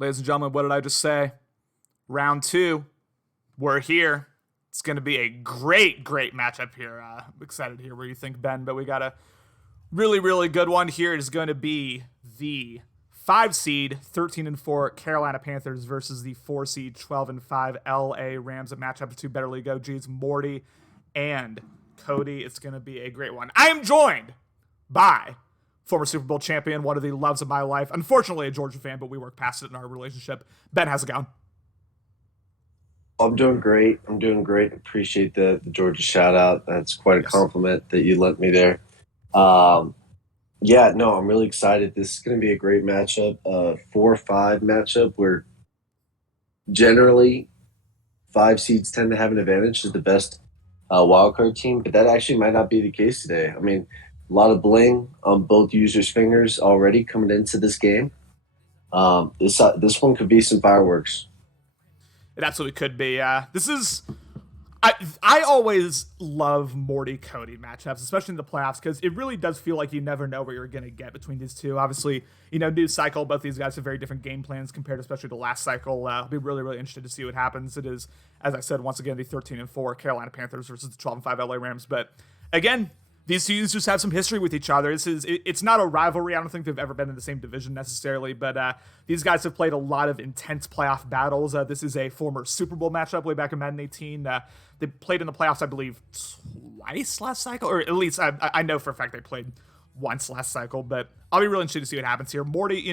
Ladies and gentlemen, what did I just say? Round two. We're here. It's going to be a great matchup here. I'm excited to hear where you think, Ben, but we got a really good one here. It is going to be the 5 seed 13-4 Carolina Panthers versus the 4 seed 12-5 LA Rams. A matchup of two Better League OGs, Morty and Cody. It's going to be a great one. I am joined by former Super Bowl champion, one of the loves of my life. Unfortunately, a Georgia fan, but we work past it in our relationship. Ben, how's it going? I'm doing great. Appreciate the Georgia shout out. That's quite a compliment that you lent me there. Yeah, no, I'm really excited. This is going to be a great matchup. 4-5 matchup where generally 5 seeds tend to have an advantage as the best wildcard team, but that actually might not be the case today. I mean, a lot of bling on both users' fingers already coming into this game. This one could be some fireworks. It absolutely could be. This is... I always love Morty Cody matchups, especially in the playoffs, because it really does feel like you never know what you're going to get between these two. Obviously, new cycle, both these guys have very different game plans compared especially to last cycle. I'll be really interested to see what happens. It is, as I said, once again, the 13-4 Carolina Panthers versus the 12-5 LA Rams. But again, these two just have some history with each other. It's not a rivalry. I don't think they've ever been in the same division necessarily, but these guys have played a lot of intense playoff battles. This is a former Super Bowl matchup way back in Madden 18. They played in the playoffs, I believe, twice last cycle, or at least I know for a fact they played once last cycle, but I'll be really interested to see what happens here. Morty,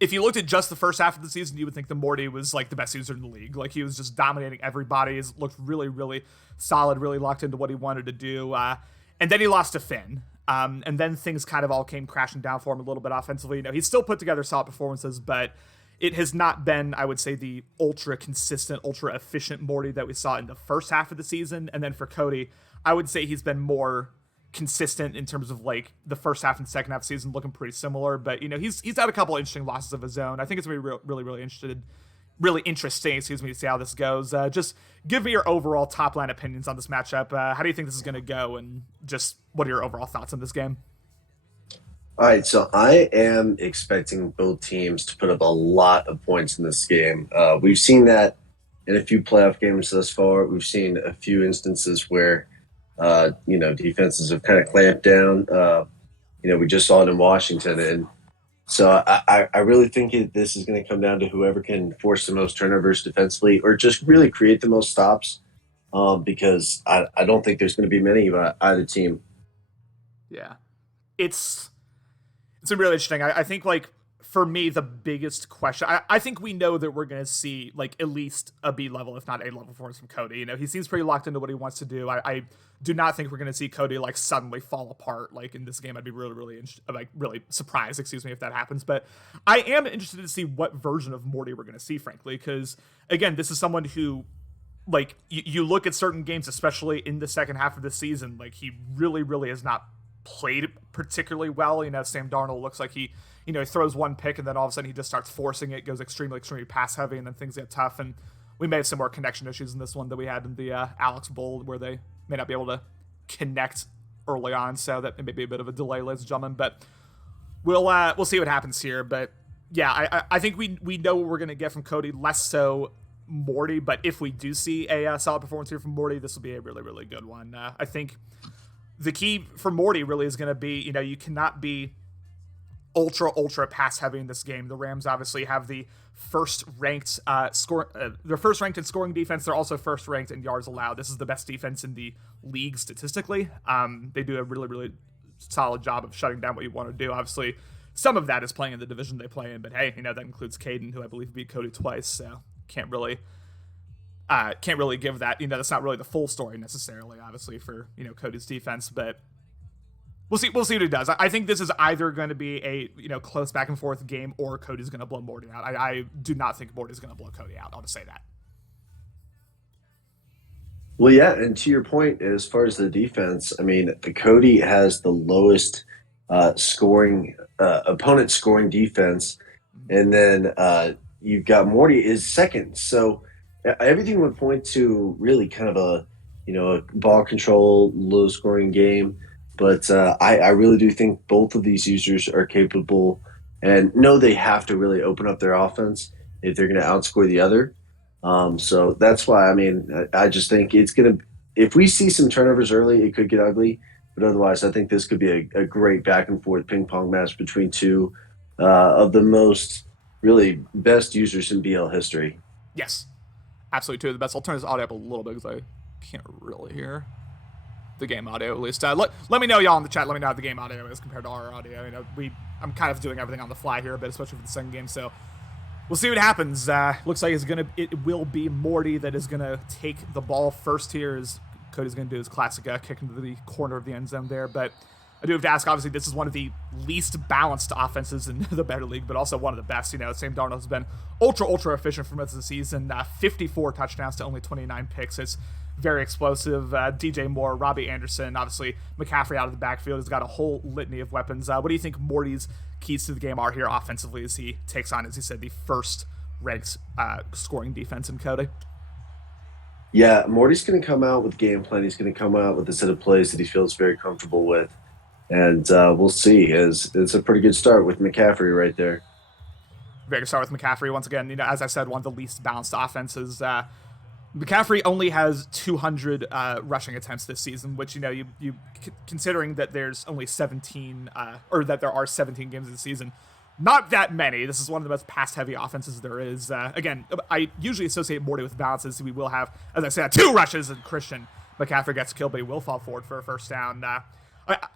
if you looked at just the first half of the season, you would think the Morty was like the best user in the league. Like he was just dominating everybody. He looked really solid, really locked into what he wanted to do. And then he lost to Finn. And then things kind of all came crashing down for him a little bit offensively. He's still put together solid performances, but it has not been, I would say, the ultra consistent, ultra efficient Morty that we saw in the first half of the season. And then for Cody, I would say he's been more consistent in terms of like the first half and second half of the season looking pretty similar. But, he's had a couple of interesting losses of his own. I think it's going to be really interesting, to see how this goes. Just give me your overall top line opinions on this matchup. How do you think this is going to go? And just what are your overall thoughts on this game? All right, so I am expecting both teams to put up a lot of points in this game. We've seen that in a few playoff games thus far. We've seen a few instances where, defenses have kind of clamped down. We just saw it in Washington. And so I really think this is going to come down to whoever can force the most turnovers defensively or just really create the most stops because I don't think there's going to be many by either team. Yeah. It's really interesting. I think, like, for me, the biggest question, I think we know that we're going to see, like, at least a B level, if not A level performance from Cody. He seems pretty locked into what he wants to do. I do not think we're going to see Cody, like, suddenly fall apart, like, in this game. I'd be really surprised, if that happens. But I am interested to see what version of Morty we're going to see, frankly, because, again, this is someone who, like, you look at certain games, especially in the second half of the season, like, he really has not played particularly well. Sam Darnold looks like he throws one pick and then all of a sudden he just starts forcing it, goes extremely pass heavy, and then things get tough. And we may have some more connection issues in this one that we had in the Alex Bowl, where they may not be able to connect early on, so that may be a bit of a delay, ladies and gentlemen. But we'll see what happens here. But yeah, I think we know what we're going to get from Cody, less so Morty. But if we do see a solid performance here from Morty, this will be a really good one. I think the key for Morty really is going to be, you cannot be ultra pass heavy in this game. The Rams obviously have the first ranked they're first ranked in scoring defense. They're also first ranked in yards allowed. This is the best defense in the league statistically. They do a really solid job of shutting down what you want to do. Obviously, some of that is playing in the division they play in, but hey, that includes Caden, who I believe beat Cody twice, so can't really give that, that's not really the full story necessarily, obviously, for, Cody's defense, but we'll see what he does. I think this is either going to be a, close back and forth game or Cody's going to blow Morty out. I do not think Morty's going to blow Cody out. I'll just say that. Well, yeah, and to your point, as far as the defense, I mean, Cody has the lowest opponent scoring defense, and then you've got Morty is second, so everything would point to really kind of a ball control, low scoring game. But I really do think both of these users are capable and know they have to really open up their offense if they're going to outscore the other. So that's why, I mean, I just think it's going to, if we see some turnovers early, it could get ugly. But otherwise, I think this could be a great back and forth ping pong match between two of the most really best users in BL history. Yes, absolutely two of the best. I'll turn this audio up a little bit because I can't really hear the game audio at least. Let me know, y'all in the chat. Let me know how the game audio is compared to our audio. You know, I'm kind of doing everything on the fly here a bit, especially for the second game. So we'll see what happens. Looks like it will be Morty that is gonna take the ball first here. As Cody's gonna do his classic kick into the corner of the end zone there, but I do have to ask, obviously, this is one of the least balanced offenses in the better league, but also one of the best. You know, Sam Darnold has been ultra efficient for most of the season. 54 touchdowns to only 29 picks. It's very explosive. DJ Moore, Robbie Anderson, obviously McCaffrey out of the backfield has got a whole litany of weapons. What do you think Morty's keys to the game are here offensively as he takes on, as he said, the first ranked scoring defense in Cody? Yeah, Morty's going to come out with game plan. He's going to come out with a set of plays that he feels very comfortable with. And we'll see. It's a pretty good start with McCaffrey right there. Very good start with McCaffrey. Once again, you know, as I said, one of the least balanced offenses. McCaffrey only has 200 rushing attempts this season, which, you know, you considering that there's only 17, or that there are 17 games in the season, not that many. This is one of the most pass-heavy offenses there is. Again, I usually associate Morty with balances. We will have, as I said, 2 rushes, and Christian McCaffrey gets killed, but he will fall forward for a first down.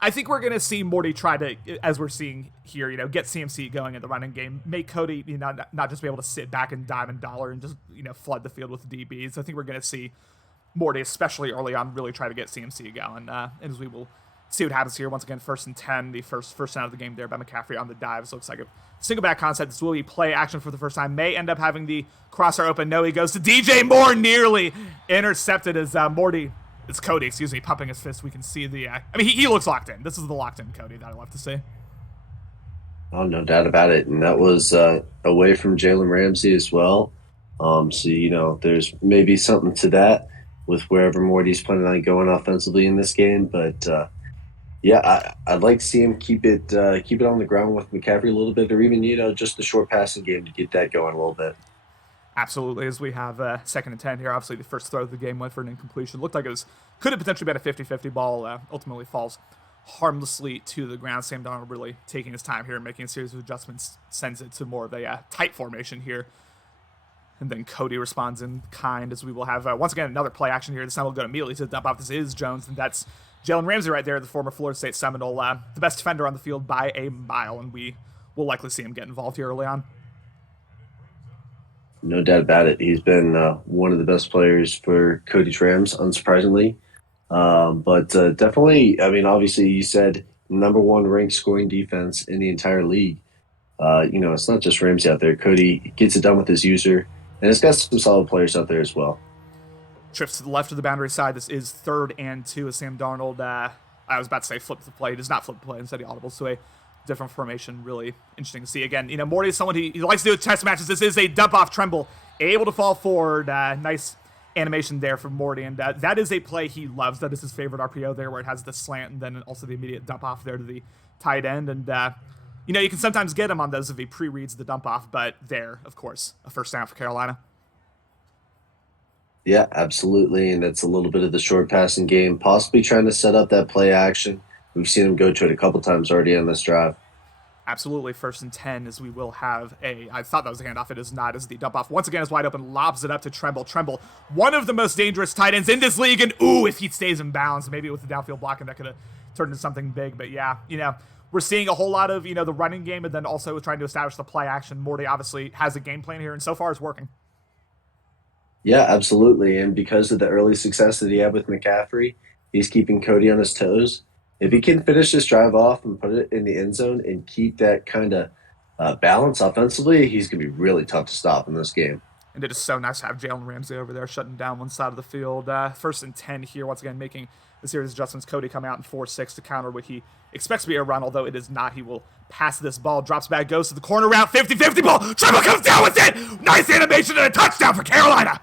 I think we're going to see Morty try to, as we're seeing here, you know, get CMC going in the running game, make Cody, you know, not just be able to sit back and dime and dollar and just, you know, flood the field with DBs. I think we're going to see Morty, especially early on, really try to get CMC going. And as we will see what happens here, once again, 1st and 10, the first down of the game there by McCaffrey on the dives. Looks like a single back concept. This will be play action for the first time. May end up having the crosser open. No, he goes to DJ Moore, nearly intercepted as Morty. It's Cody, excuse me, pumping his fist. We can see the... I mean, he looks locked in. This is the locked-in Cody that I love to see. Oh, no doubt about it. And that was away from Jalen Ramsey as well. So, you know, there's maybe something to that with wherever Morty's planning on going offensively in this game. But, yeah, I'd like to see him keep it on the ground with McCaffrey a little bit, or even, you know, just the short passing game to get that going a little bit. Absolutely, as we have 2nd and 10 here. Obviously, the first throw of the game went for an incompletion. Looked like could have potentially been a 50-50 ball. Ultimately falls harmlessly to the ground. Sam Darnold really taking his time here and making a series of adjustments, sends it to more of a tight formation here. And then Cody responds in kind, as we will have, once again, another play action here. This time we'll go immediately to the dump off. This is Jones, and that's Jalen Ramsey right there, the former Florida State Seminole, the best defender on the field by a mile, and we will likely see him get involved here early on. No doubt about it. He's been one of the best players for Cody's Rams, unsurprisingly. But definitely, I mean, obviously, you said number 1 ranked scoring defense in the entire league. You know, it's not just Ramsey out there. Cody gets it done with his user, and it's got some solid players out there as well. Trips to the left of the boundary side. This is 3rd and 2 as Sam Darnold. I was about to say flip the play. He does not flip the play. Instead, he audibles to a different formation. Really interesting to see. Again, you know, Morty is someone he likes to do test matches. This is a dump off Tremble, able to fall forward. Nice animation there from Morty, and that is a play he loves. That is his favorite RPO there, where it has the slant and then also the immediate dump off there to the tight end. And you know, you can sometimes get him on those if he pre-reads the dump off, but there, of course, a first down for Carolina. Yeah, absolutely, and it's a little bit of the short passing game, possibly trying to set up that play action. We've seen him go to it a couple times already on this drive. Absolutely, 1st and 10, as we will have I thought that was a handoff. It is not, as the dump off once again is wide open, lobs it up to Tremble. Tremble, one of the most dangerous tight ends in this league, and if he stays in bounds, maybe with the downfield blocking, that could have turned into something big. But yeah, you know, we're seeing a whole lot of, you know, the running game, and then also trying to establish the play action. Morty obviously has a game plan here, and so far it's working. Yeah, absolutely, and because of the early success that he had with McCaffrey, he's keeping Cody on his toes. If he can finish this drive off and put it in the end zone and keep that kind of balance offensively, he's going to be really tough to stop in this game. And it is so nice to have Jalen Ramsey over there shutting down one side of the field. 1st and 10 here, once again, making the series of adjustments. Cody coming out in 4-6 to counter what he expects to be a run, although it is not. He will pass this ball, drops back, goes to the corner route, 50-50 ball. Trevor comes down with it. Nice animation and a touchdown for Carolina.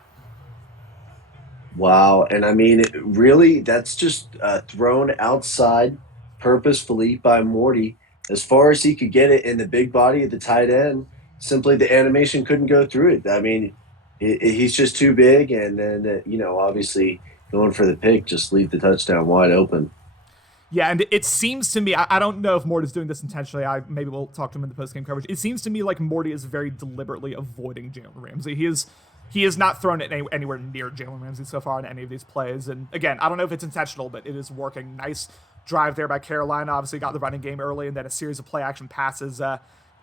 Wow, and I mean, really, that's just thrown outside purposefully by Morty as far as he could get it in the big body of the tight end, simply the animation couldn't go through it. I mean, he's just too big, and then obviously going for the pick just leave the touchdown wide open. Yeah, and it seems to me, I don't know if Morty's doing this intentionally. Maybe we'll talk to him in the post-game coverage. It seems to me like Morty is very deliberately avoiding Jalen Ramsey. He is not thrown it anywhere near Jalen Ramsey so far in any of these plays. And again, I don't know if it's intentional, but it is working. Nice drive there by Carolina. Obviously got the running game early, and then a series of play-action passes,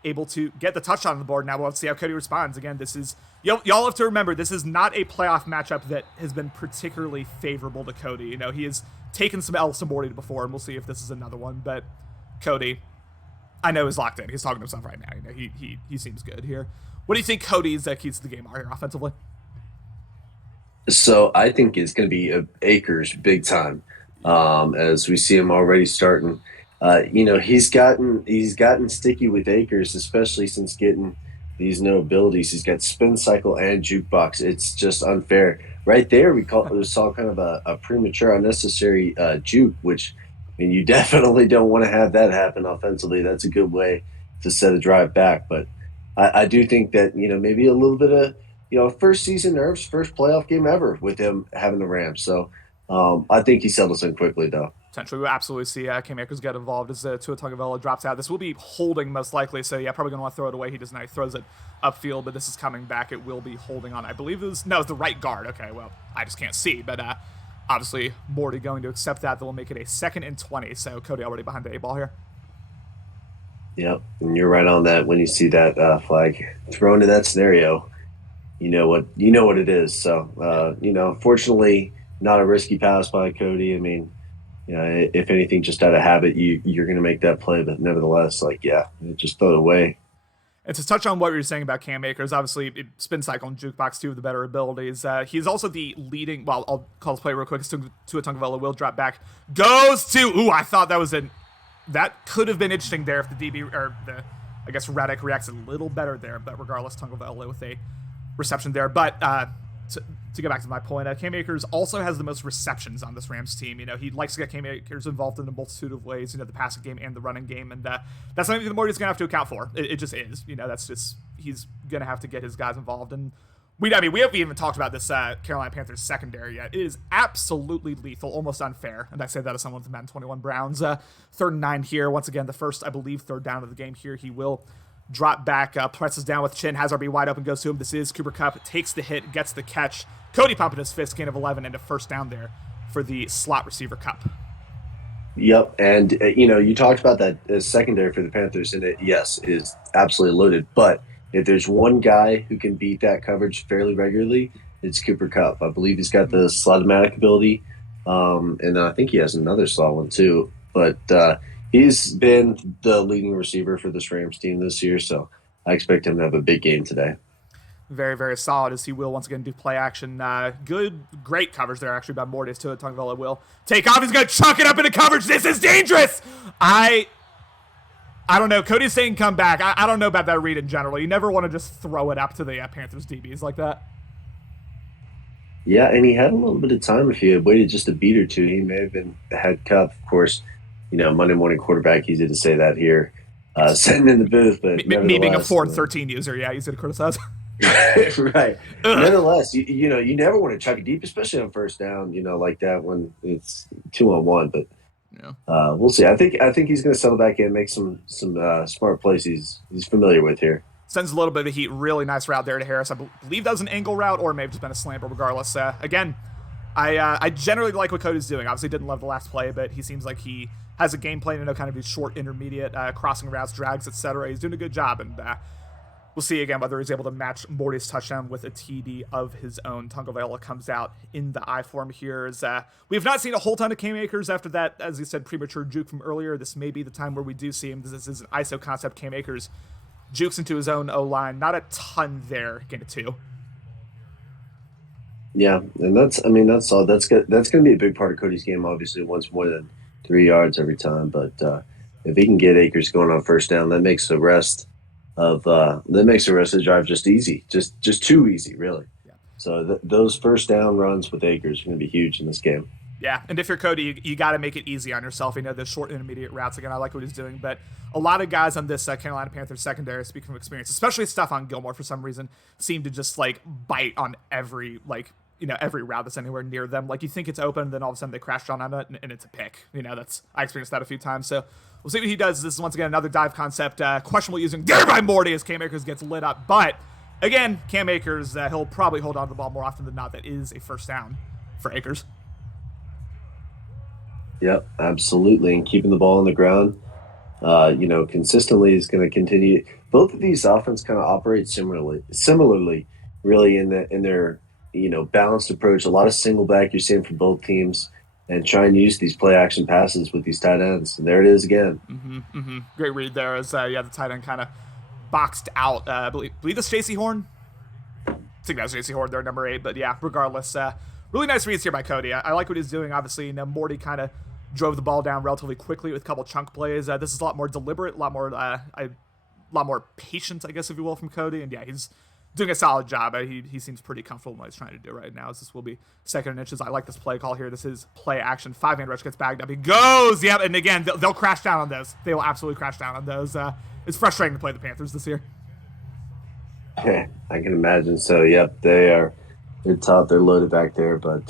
able to get the touchdown on the board. Now we'll have to see how Cody responds. Again, this is y'all have to remember, this is not a playoff matchup that has been particularly favorable to Cody. You know, he has taken some L's to Morty before, and we'll see if this is another one. But Cody, I know, is locked in. He's talking to himself right now. You know, he seems good here. What do you think Cody's keys to the game are here offensively? So I think it's going to be Akers big time, as we see him already starting. He's gotten sticky with Akers, especially since getting these new abilities. He's got spin cycle and jukebox. It's just unfair. Right there, we saw kind of a premature, unnecessary juke, which, I mean, you definitely don't want to have that happen offensively. That's a good way to set a drive back. But I do think that, maybe a little bit of, first season nerves, first playoff game ever with him having the Rams. So I think he settles in quickly, though. Potentially, we'll absolutely see Cam Akers get involved as Tua Tagovailoa drops out. This will be holding most likely, so yeah, probably going to want to throw it away. He does not. He throws it upfield, but this is coming back. It will be holding on. I believe it's the right guard. Okay, well, I just can't see, but obviously Morty going to accept that. That will make it a 2nd and 20, so Cody already behind the 8-ball here. Yep, and you're right on that. When you see that flag thrown in that scenario, you know what it is. So, fortunately, not a risky pass by Cody. I mean, if anything, just out of habit, you're going to make that play. But nevertheless, just throw it away. And to touch on what you were saying about Cam Akers, obviously, spin cycle and jukebox, two of the better abilities. He's also the leading, well, I'll call this play real quick. Tua Tagovailoa will drop back. Goes to, I thought that could have been interesting there if the DB, or I guess Reddick reacts a little better there. But regardless, Tagovailoa with a reception there. But to get back to my point, Cam Akers also has the most receptions on this Rams team. He likes to get Cam Akers involved in a multitude of ways, the passing game and the running game, and that's something that Morty's going to have to account for. It just is. That's just, he's going to have to get his guys involved. And we haven't even talked about this Carolina Panthers secondary yet. It is absolutely lethal, almost unfair. And I say that as someone with the Madden 21 Browns. 3rd and 9 here. Once again, the first, I believe, 3rd down of the game here. He will drop back, presses down with chin, has RB wide open, goes to him. This is Cooper Kupp, takes the hit, gets the catch. Cody pumping his fist, gain of 11, and a 1st down there for the slot receiver Kupp. Yep, and you talked about that secondary for the Panthers, and it is absolutely loaded. But if there's one guy who can beat that coverage fairly regularly, it's Cooper Kupp. I believe he's got the slot-o-matic ability, and I think he has another slot one too. But he's been the leading receiver for this Rams team this year, so I expect him to have a big game today. Very, very solid, as he will once again do play action. Great coverage there, actually, by Morty. Tua Tagovailoa will take off. He's going to chuck it up into coverage. This is dangerous. I don't know. Cody's saying come back. I don't know about that read in general. You never want to just throw it up to the Panthers DBs like that. Yeah, and he had a little bit of time. If he had waited just a beat or two, he may have had Kupp. Of course, Monday morning quarterback, easy to say that here. Sitting in the booth, but me being a 4-13 user, yeah, easy to criticize. Right. Nonetheless, you never want to chuck it deep, especially on 1st down, like that when it's 2-on-1. But yeah. We'll see. I think he's going to settle back in, make some smart plays he's familiar with here. Sends a little bit of heat. Really nice route there to Harris. I believe that was an angle route, or maybe just been a slant. But regardless, again, I generally like what Cody's doing. Obviously, didn't love the last play, but he seems like he has a game plan to know kind of these short, intermediate crossing routes, drags, etc. He's doing a good job, and we'll see again whether he's able to match Morty's touchdown with a TD of his own. Tagovailoa comes out in the I form here. We have not seen a whole ton of Cam Akers after that, as you said, premature juke from earlier. This may be the time where we do see him. This is an ISO concept. Cam Akers jukes into his own O-line. Not a ton there. Gain of 2. Yeah, and that's all. That's going to be a big part of Cody's game. Obviously, wants more than 3 yards every time. But if he can get Akers going on 1st down, that makes the rest of the drive just easy, just too easy, really. Yeah. So those 1st down runs with Akers are going to be huge in this game. Yeah, and if you're Cody, you got to make it easy on yourself. You know, the short intermediate routes. Again, I like what he's doing, but a lot of guys on this Carolina Panthers secondary, speaking from experience, especially Stephon Gilmore for some reason, seem to just like bite on every every route that's anywhere near them. Like you think it's open, then all of a sudden they crash down on it, and it's a pick. You know, I experienced that a few times. So we'll see what he does. This is once again another dive concept, questionable using there by Morty as Cam Akers gets lit up, but again, Cam Akers, he'll probably hold on to the ball more often than not. That is a first down for Akers. Yep, absolutely. And keeping the ball on the ground, consistently is going to continue. Both of these offenses kind of operate similarly, really in their balanced approach. A lot of single back you're seeing from both teams, and try and use these play action passes with these tight ends. And there it is again. Great read there as the tight end kind of boxed out. I believe it's J.C. Horn. I think that was J.C. Horn, their number 8. But yeah, regardless, really nice reads here by Cody. I like what he's doing. Obviously, Morty kind of drove the ball down relatively quickly with a couple chunk plays. This is a lot more deliberate, a lot more patience, I guess, if you will, from Cody. And yeah, he's doing a solid job. He seems pretty comfortable in what he's trying to do right now. As this will be 2nd and inches. I like this play call here. This is play action. 5-man rush gets bagged up. He goes. Yep. And again, they'll crash down on those. They will absolutely crash down on those. It's frustrating to play the Panthers this year. I can imagine. So, yep, they're tough. They're loaded back there. But,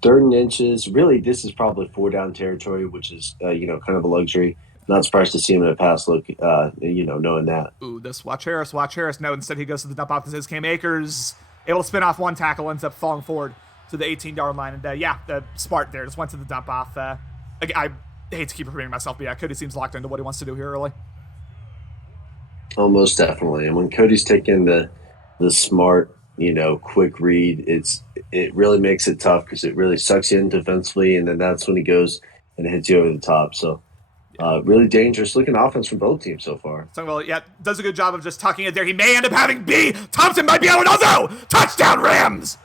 3rd and inches, really, this is probably 4-down territory, which is, kind of a luxury. Not surprised to see him in a pass look, knowing that. Ooh, this watch Harris. No, instead he goes to the dump off. This is Cam Akers, able to spin off one tackle, ends up falling forward to the 18-yard line. And, the smart there, just went to the dump off. I hate to keep repeating myself, but yeah, Cody seems locked into what he wants to do here early. Oh, most definitely. And when Cody's taking the smart, quick read, it really makes it tough because it really sucks you in defensively, and then that's when he goes and hits you over the top. So really dangerous looking offense from both teams so far. So, does a good job of just tucking it there. He may end up having B. Thompson might be out also. Touchdown Rams.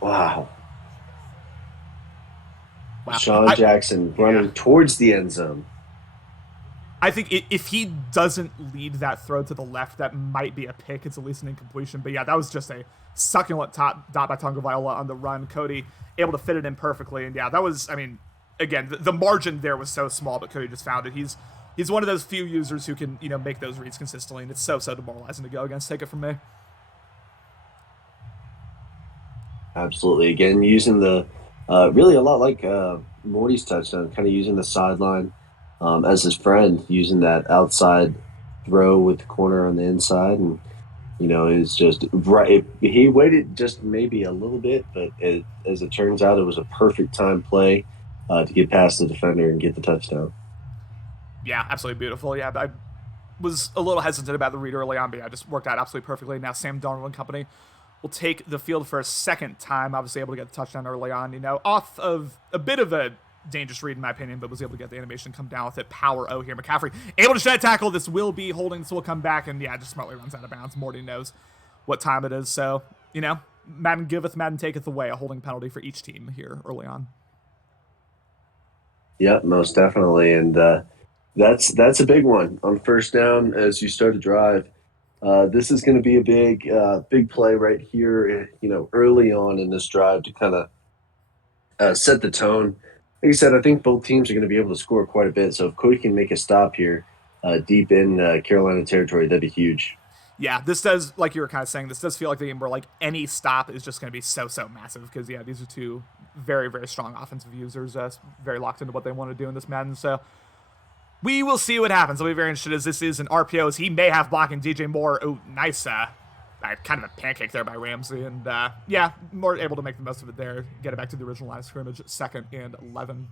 Wow. Sean Jackson running towards the end zone. I think if he doesn't lead that throw to the left, that might be a pick. It's at least an incompletion. But yeah, that was just a succulent dot by Tonga Viola on the run. Cody able to fit it in perfectly. And yeah, that was, again, the margin there was so small, but Cody just found it. He's one of those few users who can, make those reads consistently, and it's so demoralizing to go against. Take it from me. Absolutely. Again, using the really a lot like Morty's touchdown, kind of using the sideline as his friend, using that outside throw with the corner on the inside, and it's just right. He waited just maybe a little bit, but as it turns out, it was a perfect time play to get past the defender and get the touchdown. Yeah, absolutely beautiful. Yeah, I was a little hesitant about the read early on, but yeah, just worked out absolutely perfectly. Now Sam Darnold and company will take the field for a second time, obviously able to get the touchdown early on, off of a bit of a dangerous read in my opinion, but was able to get the animation, come down with it. Power O here. McCaffrey able to shed a tackle. This will be holding. This will come back, and yeah, just smartly runs out of bounds. Morty knows what time it is, so Madden giveth, Madden taketh away. A holding penalty for each team here early on. Yep, most definitely, and that's a big one on first down as you start to drive. This is going to be a big play right here, early on in this drive to kind of set the tone. Like I said, I think both teams are going to be able to score quite a bit. So if Cody can make a stop here deep in Carolina territory, that'd be huge. Yeah, this does, like you were kind of saying, this does feel like the game where any stop is just going to be so massive because, yeah, these are two very, very strong offensive users, very locked into what they want to do in this Madden. So we will see what happens. I'll be very interested as this is an RPO as he may have blocking DJ Moore. Oh, nice. Kind of a pancake there by Ramsey. And, yeah, Moore able to make the most of it there. Get it back to the original line of scrimmage, 2nd and 11.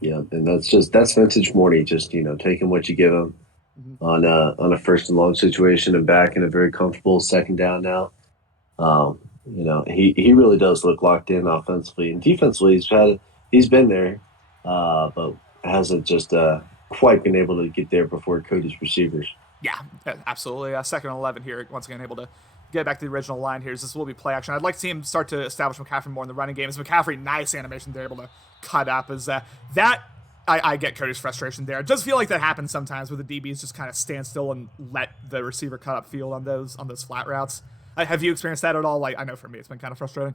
Yeah, and that's vintage Morty, just, taking what you give him on a 1st and long situation and back in a very comfortable 2nd down now. He really does look locked in offensively. And defensively, he's been there, but hasn't just quite been able to get there before Cody's receivers. Yeah, absolutely. 2nd and 11 here. Once again, able to get back to the original line here. This will be play action. I'd like to see him start to establish McCaffrey more in the running game. As McCaffrey, nice animation they're able to cut up. As I get Cody's frustration there. It does feel like that happens sometimes where the DBs just kind of stand still and let the receiver cut up field on those flat routes. Have you experienced that at all? I know for me, it's been kind of frustrating.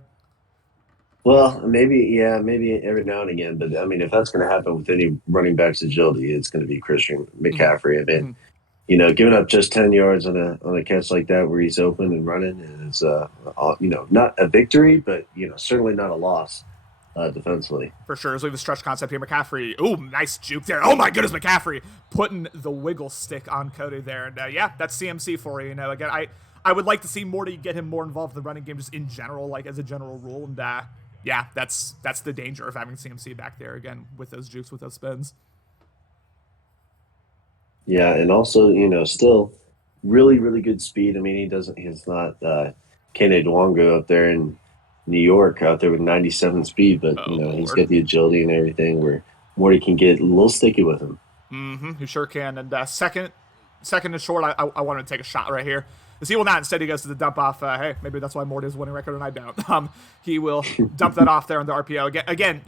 Well, maybe every now and again. But I mean, if that's going to happen with any running back's agility, it's going to be Christian Mm-hmm. McCaffrey. I mean, Mm-hmm. giving up just 10 yards on a catch like that where he's open and running is, not a victory, but certainly not a loss defensively. For sure. As we have a stretch concept here, McCaffrey. Oh, nice juke there. Oh my goodness, McCaffrey putting the wiggle stick on Cody there. And yeah, that's CMC for you. Again, I would like to see Morty get him more involved in the running game just in general, like as a general rule. And yeah, that's the danger of having CMC back there again with those jukes, with those spins. Yeah, and also, still really, really good speed. I mean, he's not Kene Dwango up there in New York out there with 97 speed, but, Oh, he's Lord. got the agility and everything where Morty can get a little sticky with him. Mm-hmm. You sure can. And second and short, I wanted to take a shot right here. As he will not. Instead, he goes to the dump off. Hey, maybe that's why Morty has a winning record and I don't. He will dump that off there on the RPO. Again,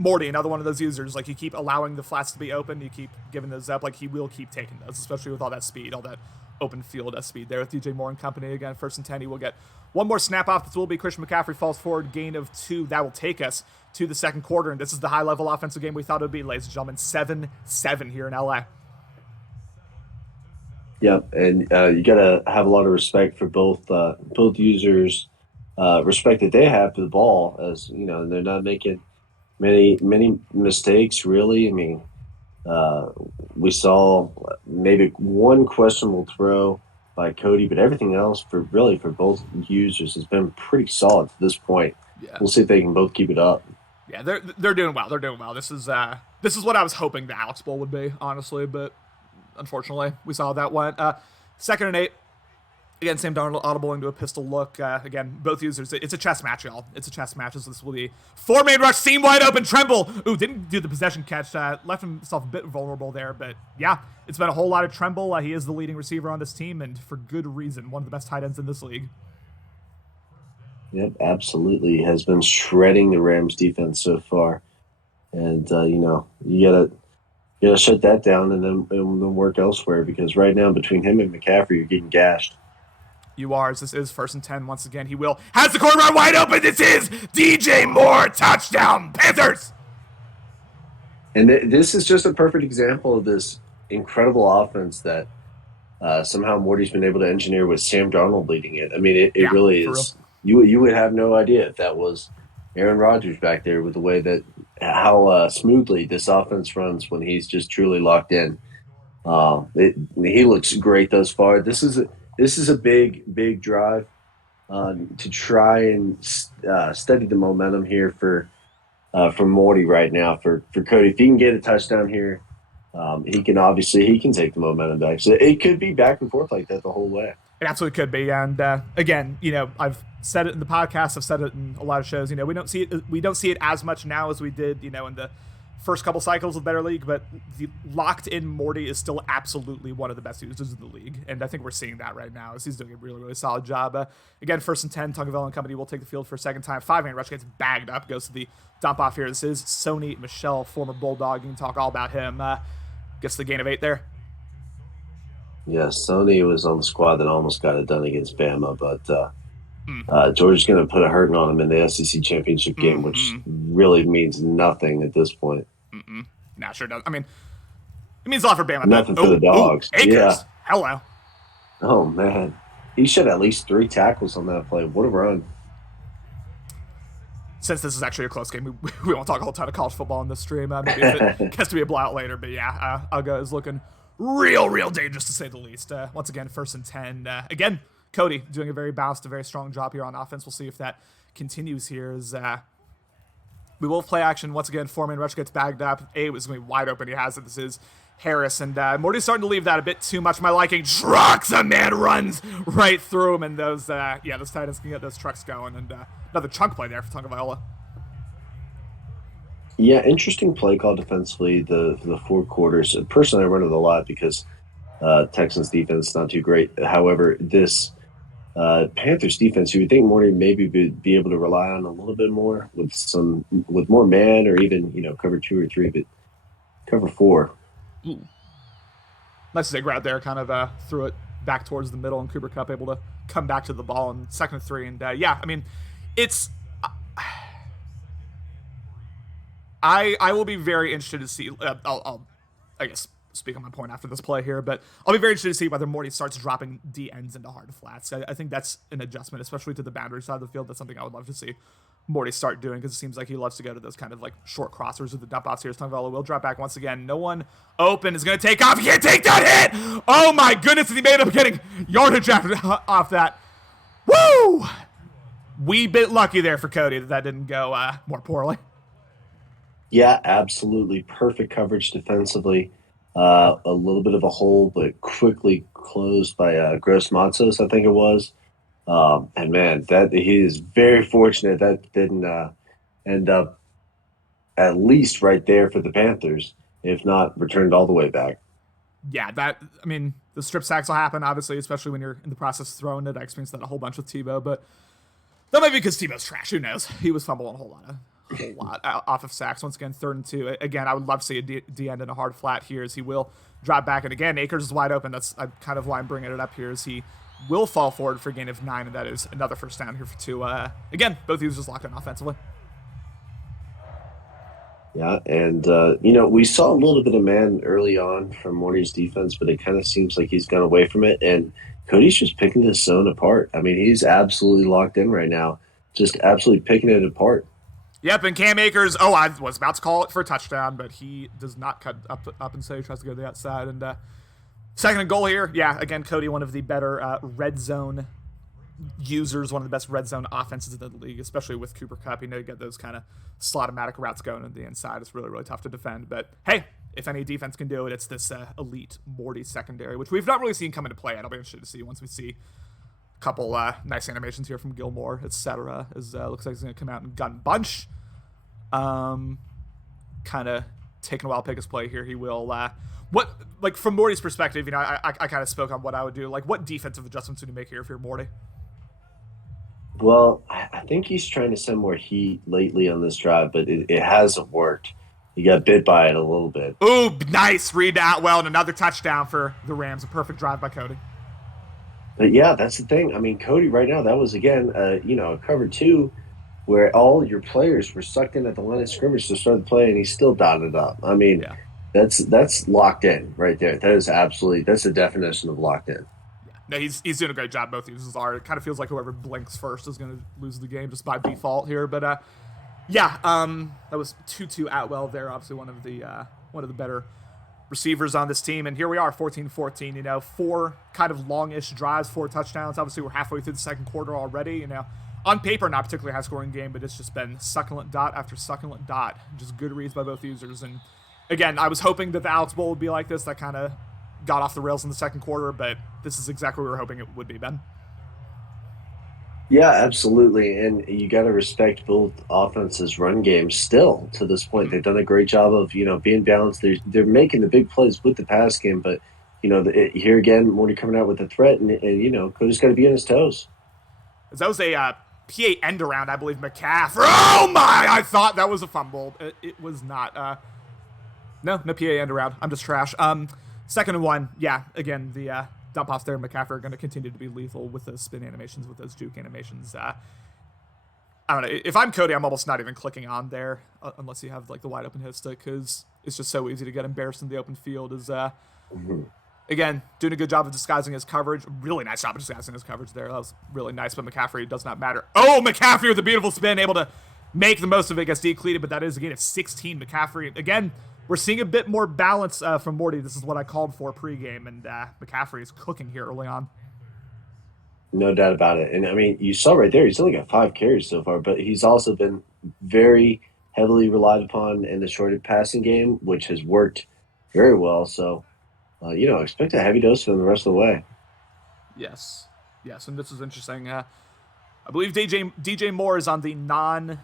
Morty, another one of those users, like you keep allowing the flats to be open, you keep giving those up, like he will keep taking those, especially with all that speed, all that open field speed there with DJ Moore and company. Again, 1st and 10, he will get one more snap off. This will be Christian McCaffrey falls forward, gain of 2. That will take us to the second quarter, and this is the high-level offensive game we thought it would be, ladies and gentlemen. 7-7 here in LA. Yeah, and you got to have a lot of respect for both users, respect that they have for the ball, as they're not making many mistakes, really. I mean, we saw maybe one questionable throw by Cody, but everything else for both users has been pretty solid to this point. Yeah. We'll see if they can both keep it up. Yeah, they're doing well. They're doing well. This is what I was hoping the Alex Bowl would be, honestly, but unfortunately, we saw how that went. 2nd and 8. Again, Sam Darnold audibling to a pistol look. Again, both users. It's a chess match, y'all. It's a chess match. So this will be 4-man rush, seam wide open, Tremble. Ooh, didn't do the possession catch. Left himself a bit vulnerable there. But yeah, it's been a whole lot of Tremble. He is the leading receiver on this team, and for good reason. One of the best tight ends in this league. Yep, absolutely. Has been shredding the Rams defense so far. And, you gotta shut that down and then work elsewhere, because right now between him and McCaffrey, you're getting gashed. You are, as this is 1st and 10. Once again, he will. Has the corner wide open. This is DJ Moore. Touchdown, Panthers. And this is just a perfect example of this incredible offense that somehow Morty's been able to engineer with Sam Darnold leading it. I mean, it really is. You would have no idea if that was Aaron Rodgers back there, with the way that how smoothly this offense runs when he's just truly locked in. He looks great thus far. This is a big drive to try and steady the momentum here for Morty right now. For Cody, if he can get a touchdown here, he can take the momentum back. So it could be back and forth like that the whole way. It absolutely could be. And again, I've said it in the podcast. I've said it in a lot of shows. We don't see it as much now as we did, in the first couple cycles of Better League, but the locked-in Morty is still absolutely one of the best users in the league, and I think we're seeing that right now as he's doing a really, really solid job. Again, 1st and 10, Tungavell and company will take the field for a second time. 5-man rush gets bagged up, goes to the dump off here. This is Sony Michel, former Bulldog. You can talk all about him. Gets the gain of 8 there. Yeah, Sony was on the squad that almost got it done against Bama, but Georgia's going to put a hurting on him in the SEC championship game, which really means nothing at this point. Nah, sure does. I mean, it means a lot for Bama. Nothing for the Dogs. Akers. Yeah. Hello. Oh, man. He should have at least 3 tackles on that play. What a run. Since this is actually a close game, we won't talk a whole ton of college football in this stream. Maybe if it gets to be a blowout later. But yeah, Uga is looking real dangerous, to say the least. Once again, 1st and 10. Again, Cody doing a very balanced, a very strong job here on offense. We'll see if that continues here. As we will play action once again. 4-man rush gets bagged up. A was going to be wide open. He has it. This is Harris, and Morty's starting to leave that a bit too much. My liking. Trucks, a man runs right through him, and those tight ends can get those trucks going. And another chunk play there for Tagovailoa. Yeah, interesting play call defensively. The 4 quarters. Personally, I run it a lot because Texans defense is not too great. However, this Panthers defense, you would think Morty maybe would be able to rely on a little bit more with more man, or even cover 2 or 3, but cover 4. Nice dig right there, kind of threw it back towards the middle, and Cooper Kupp able to come back to the ball in 2nd and 3. And I mean, it's I will be very interested to see. I'll I guess speak on my point after this play here, but I'll be very interested to see whether Morty starts dropping D ends into hard flats. I think that's an adjustment, especially to the boundary side of the field. That's something I would love to see Morty start doing, because it seems like he loves to go to those kind of like short crossers with the dump offs here. Tungvalla will drop back once again. No one open is going to take off. He can't take that hit. Oh my goodness, he made up getting yardage off that. Woo! Wee bit lucky there for Cody that didn't go more poorly. Yeah, absolutely. Perfect coverage defensively. A little bit of a hole, but quickly closed by Gross Matzos, I think it was. And man, that he is very fortunate that didn't end up at least right there for the Panthers, if not returned all the way back. Yeah, the strip sacks will happen, obviously, especially when you're in the process of throwing it. I experienced that a whole bunch with Tebow, but that might be because Tebow's trash. Who knows? He was fumbling a whole lot off of sacks. Once again, 3rd and 2. Again, I would love to see a D end in a hard flat here, as he will drop back. And again, Akers is wide open. That's kind of why I'm bringing it up here, as he will fall forward for a gain of 9, and that is another first down here for 2. Again, both users locked in offensively. Yeah, and, we saw a little bit of man early on from Morty's defense, but it kind of seems like he's gone away from it, and Cody's just picking this zone apart. I mean, he's absolutely locked in right now, just absolutely picking it apart. Yep, and Cam Akers, I was about to call it for a touchdown, but he does not cut up and say he tries to go to the outside. And 2nd and goal here. Yeah, again, Cody, one of the better red zone users, one of the best red zone offenses in the league, especially with Cooper Kupp. You get those kind of slot-o-matic routes going on the inside. It's really, really tough to defend. But hey, if any defense can do it, it's this elite Morty secondary, which we've not really seen come into play yet. I'll be interested to see once we see a couple nice animations here from Gilmore, etc. As looks like he's going to come out and gun bunch. Kind of taking a while to pick his play here. He will from Morty's perspective, I kind of spoke on what I would do. Like, what defensive adjustments would you make here if you're Morty? Well, I think he's trying to send more heat lately on this drive, but it hasn't worked. He got bit by it a little bit. Ooh, nice read out well, and another touchdown for the Rams. A perfect drive by Cody. But yeah, that's the thing. I mean, Cody right now, that was, again, a cover 2 where all your players were sucked in at the line of scrimmage to start the play, and he still dotted up. I mean, that's locked in right there. That's the definition of locked in. No, he's doing a great job. Both users are. It kind of feels like whoever blinks first is going to lose the game just by default here. But that was 2-2 Atwell there. Obviously one of the better receivers on this team. And here we are, 14-14. 4 kind of longish drives, 4 touchdowns. Obviously we're halfway through the second quarter already. On paper, not particularly high scoring game, but it's just been succulent dot after succulent dot. Just good reads by both users. And again, I was hoping that the Alex Bowl would be like this. That kind of got off the rails in the second quarter, but this is exactly what we were hoping it would be, Ben. Yeah, absolutely. And you got to respect both offenses' run games still to this point. They've done a great job of, being balanced. They're making the big plays with the pass game, but, here again, Morty coming out with a threat, and Cody's got to be on his toes. That was a PA end around, I believe, McCaffrey. Oh, my! I thought that was a fumble. It was not. No PA end around. I'm just trash. 2nd and 1, yeah, again, the dump offs there and McCaffrey are going to continue to be lethal with those spin animations, with those juke animations. I don't know. If I'm Cody, I'm almost not even clicking on there unless you have the wide open hit stick, because it's just so easy to get embarrassed in the open field. Again, doing a good job of disguising his coverage. Really nice job of disguising his coverage there. That was really nice, but McCaffrey does not matter. Oh, McCaffrey with a beautiful spin, able to make the most of it, gets decleated, but that is a gain of 16. McCaffrey, again, we're seeing a bit more balance from Morty. This is what I called for pregame, and McCaffrey is cooking here early on. No doubt about it. And, I mean, you saw right there, he's only got 5 carries so far, but he's also been very heavily relied upon in the shorted passing game, which has worked very well. So, expect a heavy dose for him the rest of the way. Yes, and this is interesting. I believe DJ Moore is on the non...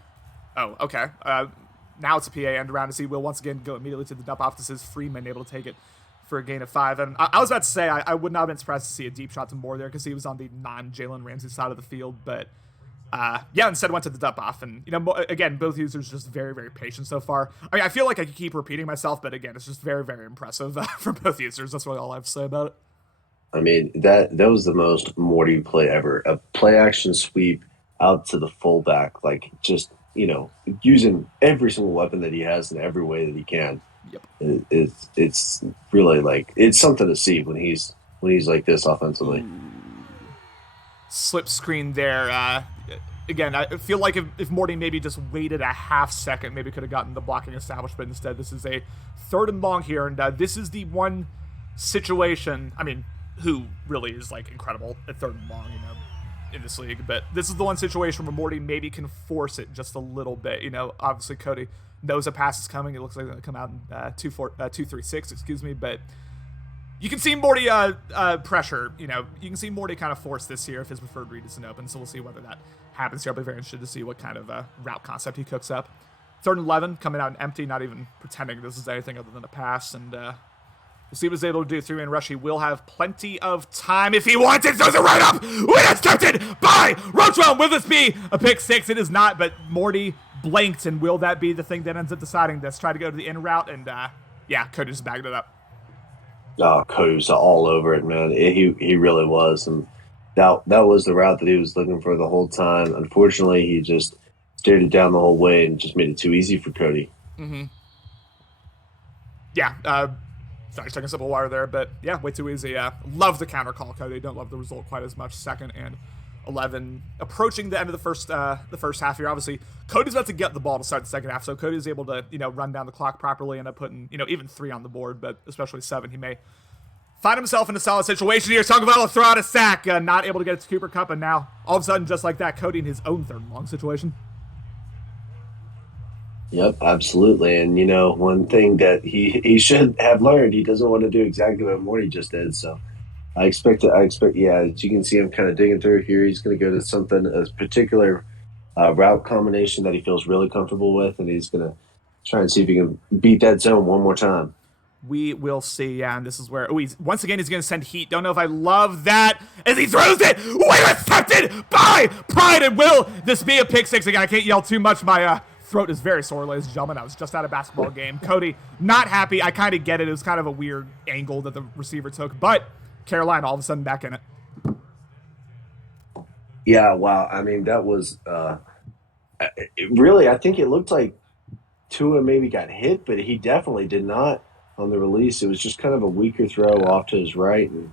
Oh, okay. Now it's a PA end around as he will once again go immediately to the dump off. This is Freeman able to take it for a gain of 5. And I was about to say I would not have been surprised to see a deep shot to Moore there, because he was on the non-Jalen Ramsey side of the field. But instead went to the dump off. And, again, both users just very, very patient so far. I mean, I feel like I could keep repeating myself, but again, it's just very, very impressive from both users. That's really all I have to say about it. I mean, that was the most Morty play ever. A play action sweep out to the fullback, just using every single weapon that he has in every way that he can. Yep. It's really like it's something to see when he's like this offensively. Slip screen there. Again, I feel like if Morty maybe just waited a half second, maybe could have gotten the blocking established, but instead this is a 3rd and long here, and this is the one situation, I mean, who really is like incredible at 3rd and long, in this league, but this is the one situation where Morty maybe can force it just a little bit. Obviously Cody knows a pass is coming. It looks like it's going to come out in 2-3-6, excuse me, but you can see Morty pressure. You can see Morty kind of force this here if his preferred read isn't open, so we'll see whether that happens here. I'll be very interested to see what kind of route concept he cooks up. 3rd and 11, coming out empty, not even pretending this is anything other than a pass, and we'll see what he's able to do. 3-man rush. He will have plenty of time if he wants it. Throws it right up. Intercepted by Roachwell. Will this be a pick 6? It is not, but Morty blanked, and will that be the thing that ends up deciding this? Try to go to the in route, and Cody just bagged it up. Oh, Cody was all over it, man. He really was, and that was the route that he was looking for the whole time. Unfortunately, he just stared it down the whole way and just made it too easy for Cody. Mm-hmm. Yeah, sorry, taking a sip of water there, but yeah, way too easy. Love the counter call, Cody. Don't love the result quite as much. 2nd and 11, approaching the end of the first half here. Obviously, Cody's about to get the ball to start the second half, so Cody's able to run down the clock properly, end up putting even 3 on the board, but especially 7. He may find himself in a solid situation here. Tagovailoa throw out a sack, not able to get it to Cooper Kupp, and now all of a sudden, just like that, Cody in his own 3rd and long situation. Yep, absolutely. And one thing that he should have learned, he doesn't want to do exactly what Morty just did. So I expect, yeah, as you can see him kind of digging through here, he's going to go to a particular route combination that he feels really comfortable with, and he's going to try and see if he can beat that zone one more time. We will see, yeah, and this is where, once again, he's going to send heat. Don't know if I love that as he throws it. Intercepted by Pride, and will this be a pick 6? Again, I can't yell too much. My throat is very sore, ladies and gentlemen. I was just at a basketball game. Cody, not happy. I kind of get it. It was kind of a weird angle that the receiver took, but Carolina all of a sudden back in it. Yeah, wow. I mean, that was really, I think it looked like Tua maybe got hit, but he definitely did not on the release. It was just kind of a weaker throw off to his right, and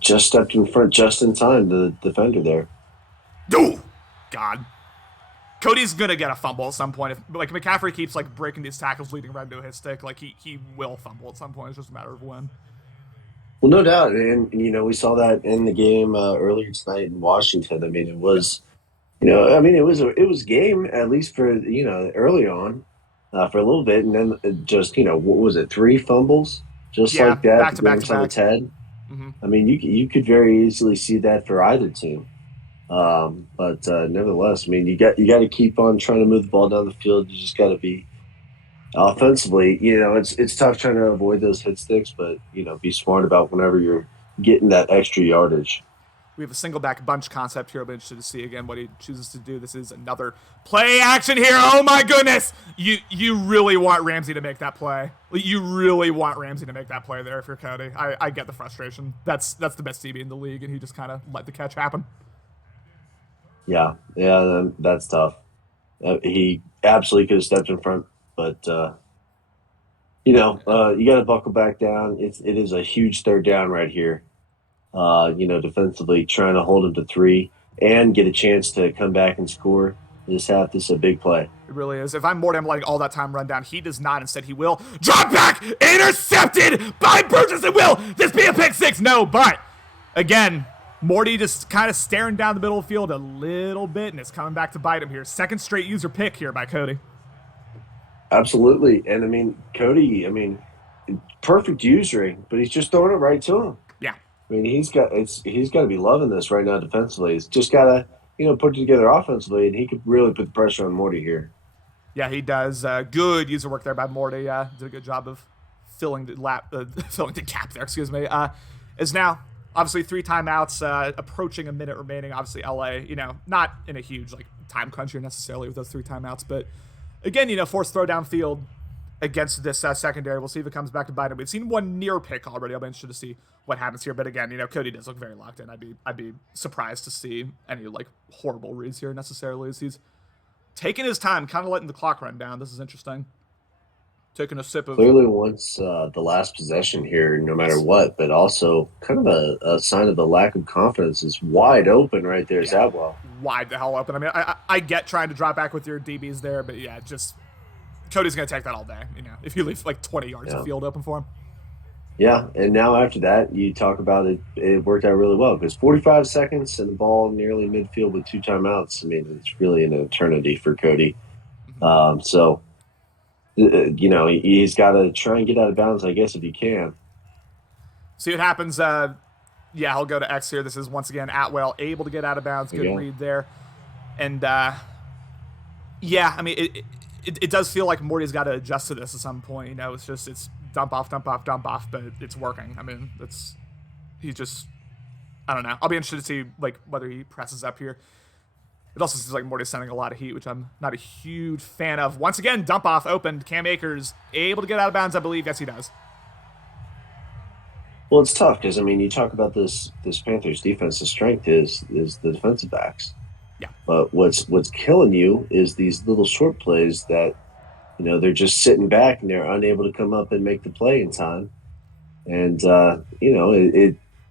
just stepped in front just in time, the defender there. Oh, God. Cody's going to get a fumble at some point. If McCaffrey keeps breaking these tackles leading right into his stick, he will fumble at some point. It's just a matter of when. Well, no doubt. And, we saw that in the game earlier tonight in Washington. I mean, it was, it was game, at least for, early on for a little bit. And then just, what was it, 3 fumbles? Just like that. Back to back to back. On its head. Mm-hmm. I mean, you could very easily see that for either team. But nevertheless, I mean, you got to keep on trying to move the ball down the field. You just got to be offensively. It's tough trying to avoid those hit sticks, but be smart about whenever you're getting that extra yardage. We have a single back bunch concept here. I'll be interested to see again what he chooses to do. This is another play action here. Oh my goodness! You really want Ramsey to make that play. You really want Ramsey to make that play there if you're Cody. I get the frustration. That's the best DB in the league, and he just kind of let the catch happen. Yeah, that's tough. He absolutely could have stepped in front, but you got to buckle back down. It is a huge 3rd down right here. Defensively trying to hold him to 3 and get a chance to come back and score this half. This is a big play. It really is. If I'm Morty, I'm letting all that time run down. He does not. Instead, he will drop back, intercepted by Burgess. And will this be a pick 6? No, but again, Morty just kind of staring down the middle of the field a little bit, and it's coming back to bite him here. 2nd straight user pick here by Cody. Absolutely. And, I mean, Cody, perfect usering, but he's just throwing it right to him. Yeah. I mean, he's got to be loving this right now defensively. He's just got to, put it together offensively, and he could really put the pressure on Morty here. Yeah, he does. Good user work there by Morty. Did a good job of filling the gap there, excuse me. Is now obviously 3 timeouts, approaching a minute remaining. Obviously, LA, not in a huge time crunch here necessarily with those 3 timeouts, but again, forced throw downfield against this secondary. We'll see if it comes back to bite him. We've seen one near pick already. I'll be interested to see what happens here. But again, Cody does look very locked in. I'd be surprised to see any horrible reads here necessarily as he's taking his time, kind of letting the clock run down. This is interesting. Taking a sip of. Clearly wants the last possession here, no matter what, but also kind of a sign of the lack of confidence. Is wide open right there, Zabwell. Wide the hell open. I mean, I get trying to drop back with your DBs there, but yeah, just Cody's going to take that all day, if you leave like 20 yards of field open for him. Yeah, and now after that, you talk about it. It worked out really well because 45 seconds and the ball nearly midfield with 2 timeouts. I mean, it's really an eternity for Cody. So, he's got to try and get out of bounds, I guess, if he can. See what happens. He'll go to X here. This is once again Atwell able to get out of bounds. Good read there, and I mean, it does feel like Morty's got to adjust to this at some point. It's dump off, but it's working. I mean, I don't know. I'll be interested to see like whether he presses up here. It also seems like Morty's sending a lot of heat, which I'm not a huge fan of. Once again, dump off opened. Cam Akers able to get out of bounds, I believe. Yes, he does. Well, it's tough because, I mean, you talk about this Panthers defense. The strength is the defensive backs. Yeah. But what's killing you is these little short plays that, they're just sitting back and they're unable to come up and make the play in time. And,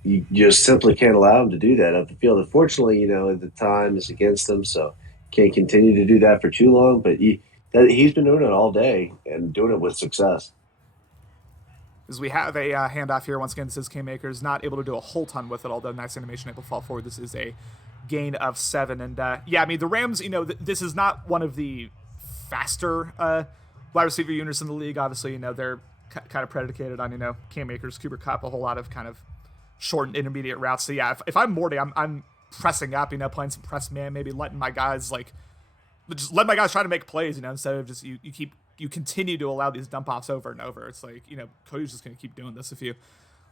you just simply can't allow them to do that up the field. Unfortunately, the time is against them, so can't continue to do that for too long. But he's been doing it all day and doing it with success. As we have a handoff here, once again, this is Cam Akers, not able to do a whole ton with it, although nice animation able to fall forward. This is a gain of 7. And, I mean, the Rams, this is not one of the faster wide receiver units in the league. Obviously, they're kind of predicated on, Cam Akers, Cooper Kupp, a whole lot of kind of short and intermediate routes. So, yeah, if I'm Morty, I'm pressing up, playing some press man, maybe letting my guys, try to make plays, instead of just you continue to allow these dump offs over and over. It's like, Cody's just going to keep doing this if you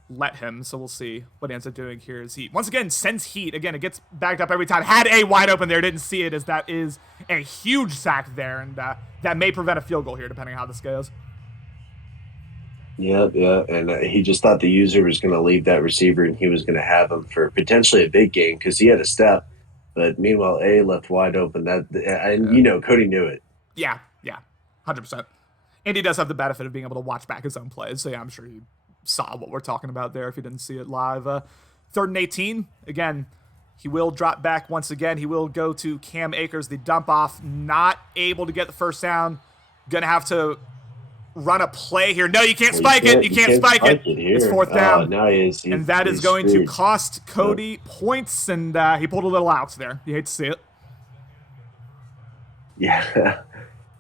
let him. So we'll see what he ends up doing here as he, once again, sends heat. Again, it gets backed up every time. Had a wide open there, didn't see it, as that is a huge sack there. And that may prevent a field goal here, depending on how this goes. Yeah. And he just thought the user was going to leave that receiver and he was going to have him for potentially a big game because he had a step. But meanwhile, A left wide open. Cody knew it. Yeah, 100%. And he does have the benefit of being able to watch back his own plays. So, yeah, I'm sure he saw what we're talking about there if he didn't see it live. 3rd and 18. Again, he will drop back once again. He will go to Cam Akers, the dump off. Not able to get the first down. Going to have to run a play here. No, you can't spike it. You can't spike it. It's 4th down. Now and that is going to cost Cody points. And he pulled a little outs there. You hate to see it. Yeah.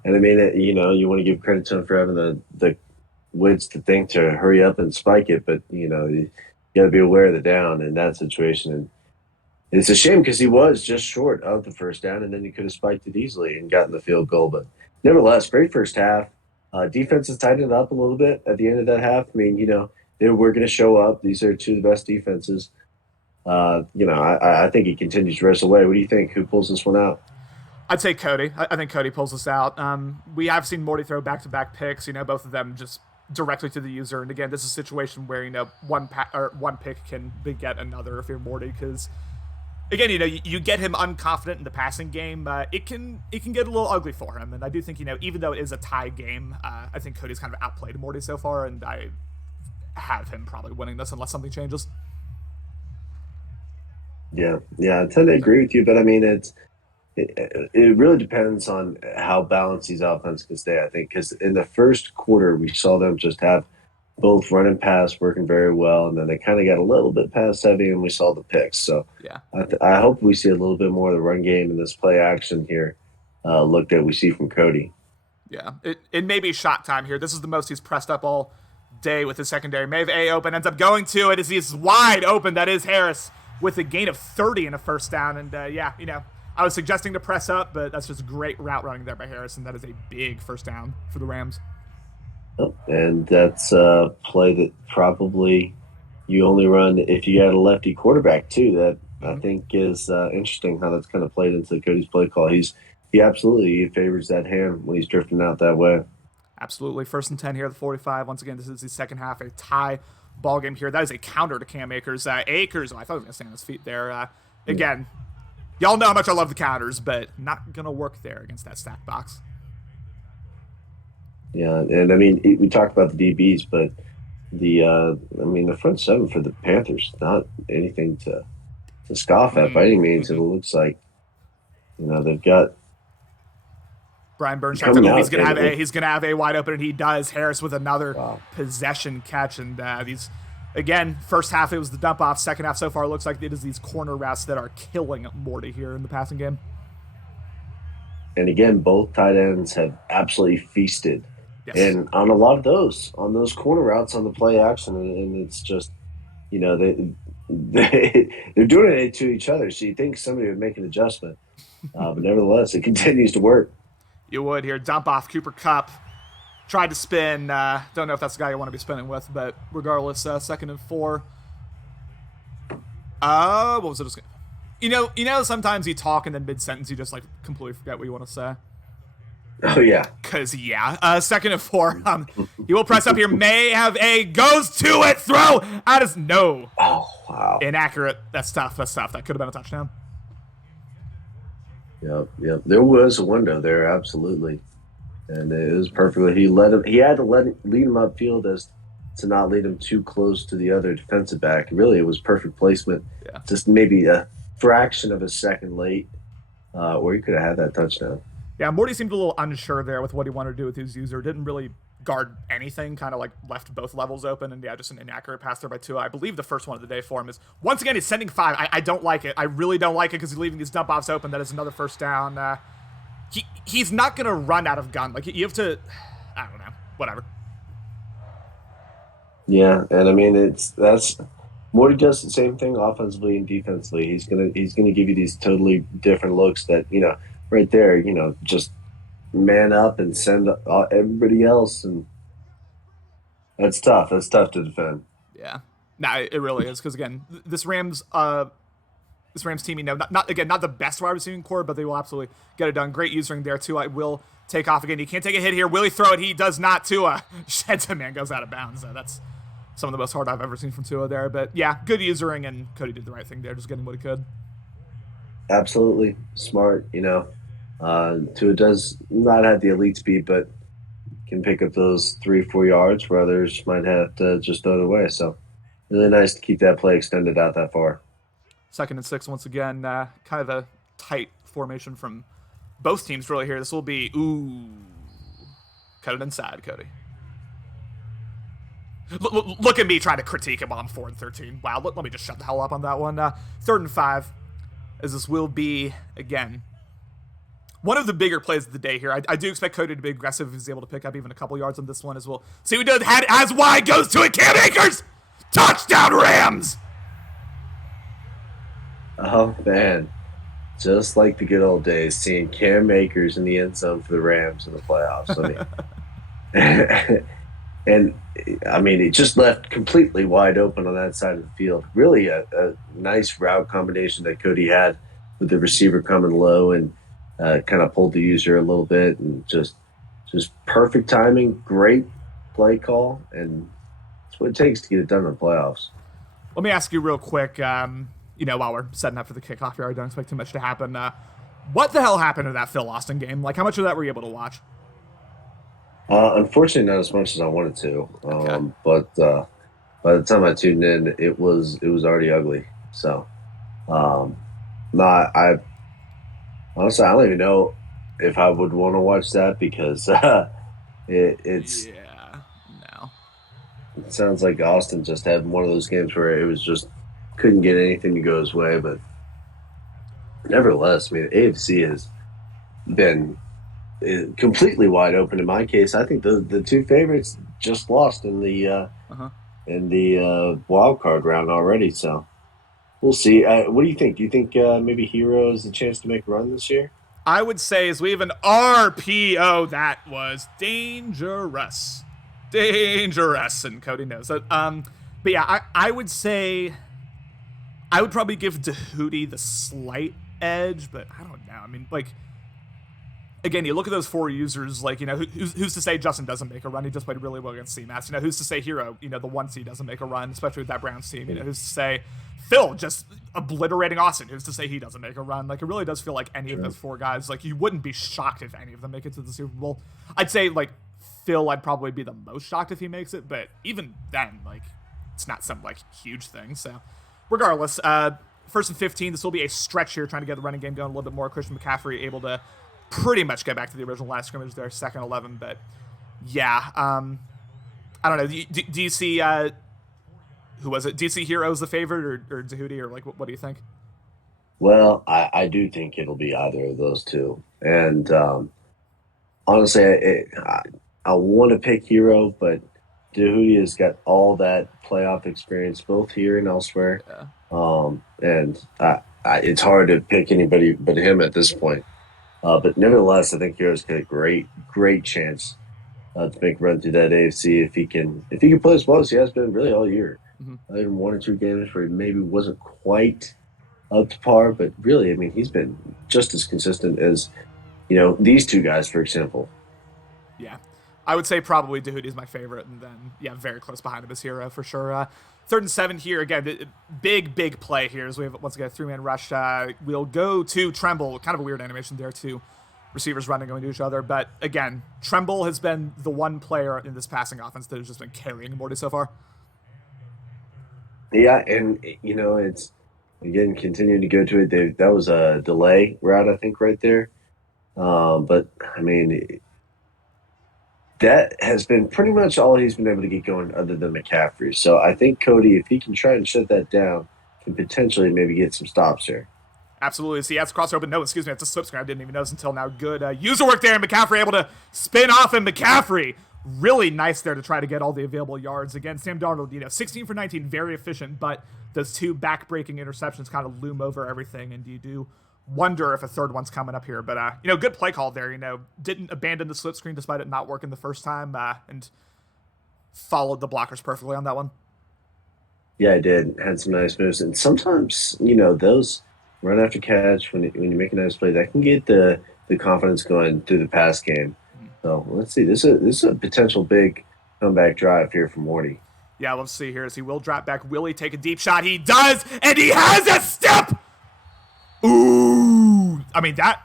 And I mean, you want to give credit to him for having the wits to think to hurry up and spike it, but you got to be aware of the down in that situation. And it's a shame because he was just short of the first down, and then he could have spiked it easily and gotten the field goal. But nevertheless, great first half. Defense has tightened up a little bit at the end of that half. I mean, they were going to show up. These are 2 of the best defenses. I think he continues to rest away. What do you think? Who pulls this one out? I'd say Cody. I think Cody pulls this out. We have seen Morty throw back-to-back picks, both of them just directly to the user. And again, this is a situation where, one pick can beget another if you're Morty, because, again, you get him unconfident in the passing game. It can get a little ugly for him. And I do think, even though it is a tie game, I think Cody's kind of outplayed Morty so far, and I have him probably winning this unless something changes. Yeah, I tend to agree with you, but I mean, it really depends on how balanced these offenses can stay, I think, because in the first quarter, we saw them just have both run and pass working very well, and then they kind of got a little bit pass heavy, and we saw the picks. So yeah, I hope we see a little bit more of the run game in this play action here look that we see from Cody. Yeah, it may be shot time here. This is the most he's pressed up all day with his secondary. May have A open, ends up going to it as he's wide open. That is Harris with a gain of 30 and a first down. And I was suggesting to press up, but that's just great route running there by Harris, and that is a big first down for the Rams. And that's a play that probably you only run if you got a lefty quarterback too. That I think is interesting how that's kind of played into Cody's play call. He absolutely favors that hand when he's drifting out that way. Absolutely. 1st and 10 here at the 45. Once again, this is the second half, a tie ball game here. That is a counter to Cam Akers. I thought he was going to stay on his feet there. Again, Y'all know how much I love the counters, but not going to work there against that stack box. Yeah, and I mean, we talked about the DBs, but the front seven for the Panthers, not anything to scoff at by any means. It looks like, they've got Brian Burns trying coming to, out. he's gonna have a wide open, and he does. Harris with another possession catch, and these again, first half it was the dump off. Second half so far it looks like it is these corner routes that are killing Morty here in the passing game. And again, both tight ends have absolutely feasted. Yes. And on a lot of those corner routes on the play action, and it's just, they're doing it to each other. So you think somebody would make an adjustment, but nevertheless, it continues to work. You would here. Dump off. Cooper Kupp tried to spin. Don't know if that's the guy you want to be spinning with, but regardless, 2nd and 4. What was it? Sometimes you talk and then mid-sentence you just like completely forget what you want to say. Oh, yeah. 2nd and 4. He will press up here. May have goes to it. Throw. No. Oh, wow. Inaccurate. That's tough. That could have been a touchdown. Yep. There was a window there, absolutely. And it was perfectly. He had to lead him upfield as to not lead him too close to the other defensive back. Really, it was perfect placement. Yeah. Just maybe a fraction of a second late, or he could have had that touchdown. Yeah, Morty seemed a little unsure there with what he wanted to do with his user. Didn't really guard anything, kind of like left both levels open, and just an inaccurate pass there by Tua. I believe the first one of the day for him is, once again, he's sending 5. I don't like it. I really don't like it because he's leaving these dump offs open. That is another first down. He's not going to run out of gun. Like, you have to, I don't know, whatever. Yeah, and I mean, Morty does the same thing offensively and defensively. He's gonna give you these totally different looks that, right there, just man up and send everybody else, and that's tough. That's tough to defend. Yeah, it really is, because again, this Rams team, not the best wide receiving core, but they will absolutely get it done. Great usering there too. I will take off again. He can't take a hit here. Will he throw it? He does not. Tua sheds him and goes out of bounds. That's some of the most hard I've ever seen from Tua there. But yeah, good usering, and Cody did the right thing there, just getting what he could. Absolutely smart. Tua does not have the elite speed, but can pick up those 3-4 yards where others might have to just throw it away. So really nice to keep that play extended out that far. 2nd and 6 once again. Kind of a tight formation from both teams really here. This will be, cut it inside, Cody. Look at me trying to critique him on 4th and 13. Wow, let me just shut the hell up on that one. 3rd and 5, as this will be, again, one of the bigger plays of the day here. I do expect Cody to be aggressive if he's able to pick up even a couple yards on this one as well. See what he does. As wide, goes to it. Cam Akers! Touchdown, Rams! Oh, man. Just like the good old days, seeing Cam Akers in the end zone for the Rams in the playoffs. I mean, it just left completely wide open on that side of the field. Really a nice route combination that Cody had with the receiver coming low and kind of pulled the user a little bit, and just perfect timing, great play call, and that's what it takes to get it done in the playoffs. Let me ask you real quick, while we're setting up for the kickoff here, I don't expect too much to happen. What the hell happened to that Phil Austin game? Like, how much of that were you able to watch? Unfortunately, not as much as I wanted to. Okay. But by the time I tuned in, it was already ugly. So, I honestly, I don't even know if I would want to watch that, because it's. Yeah. No. It sounds like Austin just had one of those games where it was just couldn't get anything to go his way. But nevertheless, I mean, AFC has been completely wide open in my case. I think the two favorites just lost in the wild card round already. So we'll see. What do you think? Do you think maybe Hero has a chance to make a run this year? I would say, as we have an RPO, that was dangerous, and Cody knows that. But yeah, I would say I would probably give Dehootie the slight edge, but I don't know. I mean, like, again, you look at those 4 users, like, who's to say Justin doesn't make a run? He just played really well against CMAS. Who's to say Hero, the 1 seed doesn't make a run, especially with that Browns team? Who's to say Phil just obliterating Austin? Who's to say he doesn't make a run? Like, it really does feel like any of those 4 guys, like, you wouldn't be shocked if any of them make it to the Super Bowl. I'd say, like, Phil, I'd probably be the most shocked if he makes it, but even then, like, it's not some, like, huge thing. So, regardless, 1st and 15, this will be a stretch here, trying to get the running game going a little bit more. Christian McCaffrey able to pretty much get back to the original line of scrimmage there, 2nd 11. But yeah, I don't know. Do you see who was it? Do you see Hero as the favorite or Zahudi, or like what do you think? Well, I do think it'll be either of those two. And honestly, I want to pick Hero, but Zahudi has got all that playoff experience both here and elsewhere. Yeah. And it's hard to pick anybody but him at this point. But nevertheless, I think Hero's got a great chance to make a run through that AFC if he can play as well as he has been really all year. Mm-hmm. In 1 or 2 games where he maybe wasn't quite up to par, but really, I mean, he's been just as consistent as these 2 guys, for example. Yeah, I would say probably Dahoudi is my favorite, and then very close behind him is Hero for sure. 3rd and 7 here. Again, big play here as we have, once again, a 3-man rush. We'll go to Tremble. Kind of a weird animation there, too. Receivers running going to each other. But, again, Tremble has been the one player in this passing offense that has just been carrying Morty so far. Yeah, and, it's, again, continuing to go to it. That was a delay route, I think, right there. But, I mean, that has been pretty much all he's been able to get going other than McCaffrey. So I think Cody, if he can try and shut that down, can potentially maybe get some stops here. Absolutely. See, that's crosser open. No, excuse me, that's a slip screen. I didn't even notice until now. Good user work there, and McCaffrey able to spin off, and McCaffrey really nice there to try to get all the available yards. Again, Sam Darnold, 16 for 19, very efficient, but those 2 back-breaking interceptions kind of loom over everything, and you do wonder if a 3rd one's coming up here. But, good play call there, didn't abandon the slip screen despite it not working the first time, and followed the blockers perfectly on that one. Yeah, I did. Had some nice moves. And sometimes, those run after catch, when you make a nice play, that can get the confidence going through the pass game. So let's see. This is a potential big comeback drive here for Morty. Yeah, let's see here as he will drop back. Will he take a deep shot? He does, and he has a step! Ooh, I mean, that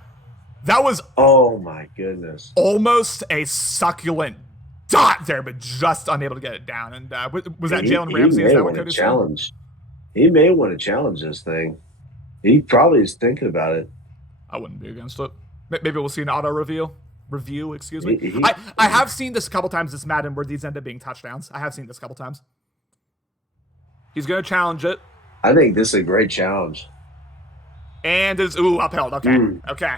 was... Oh, my goodness. Almost a succulent dot there, but just unable to get it down. And was that Jalen Ramsey? Is that what Cody's challenge? He may want to challenge this thing. He probably is thinking about it. I wouldn't be against it. Maybe we'll see an auto review, excuse me. I have seen this a couple times this Madden where these end up being touchdowns. I have seen this a couple times. He's going to challenge it. I think this is a great challenge. And it's upheld. Okay. Okay.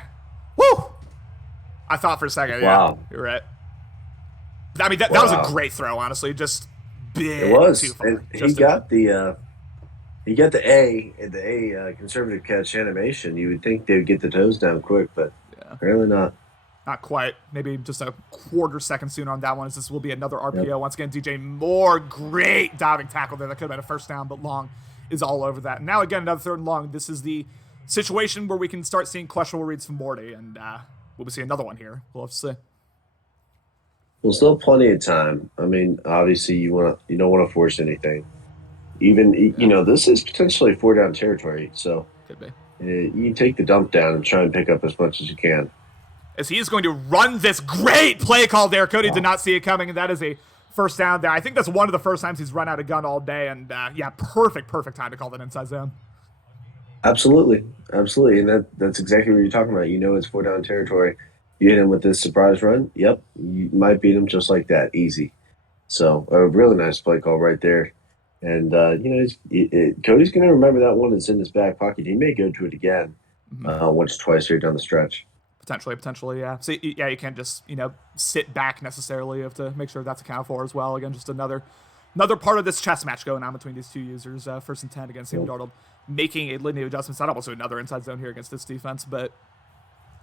Woo! I thought for a second. Wow. Yeah, you're right. I mean, that was a great throw, honestly. Just big. It was. Too far. And he got the A conservative catch animation. You would think they would get the toes down quick, but apparently not. Not quite. Maybe just a quarter second sooner on that one, as this will be another RPO. Yep. Once again, DJ Moore, great diving tackle there. That could have been a first down, but Long is all over that. And now again, another 3rd and long. This is the situation where we can start seeing questionable reads from Morty, and we'll see another one here. We'll have to see. Well, still plenty of time. I mean, obviously, you don't want to force anything. Even this is potentially 4-down territory, so could be. You can take the dump down and try and pick up as much as you can. As he is going to run this great play call there. Cody did not see it coming, and that is a first down there. I think that's one of the first times he's run out of gun all day, and perfect time to call that inside zone. Absolutely, and that's exactly what you're talking about. It's 4-down territory. You hit him with this surprise run, yep, you might beat him just like that, easy. So a really nice play call right there. And, Cody's going to remember that one that's in his back pocket. He may go to it again once or twice here down the stretch. Potentially, yeah. So, you can't just, sit back necessarily. You have to make sure that's accounted for as well. Again, just another part of this chess match going on between these 2 users. 1st and 10 against Sam Darnold, making a litany of adjustments. Not almost another inside zone here against this defense, but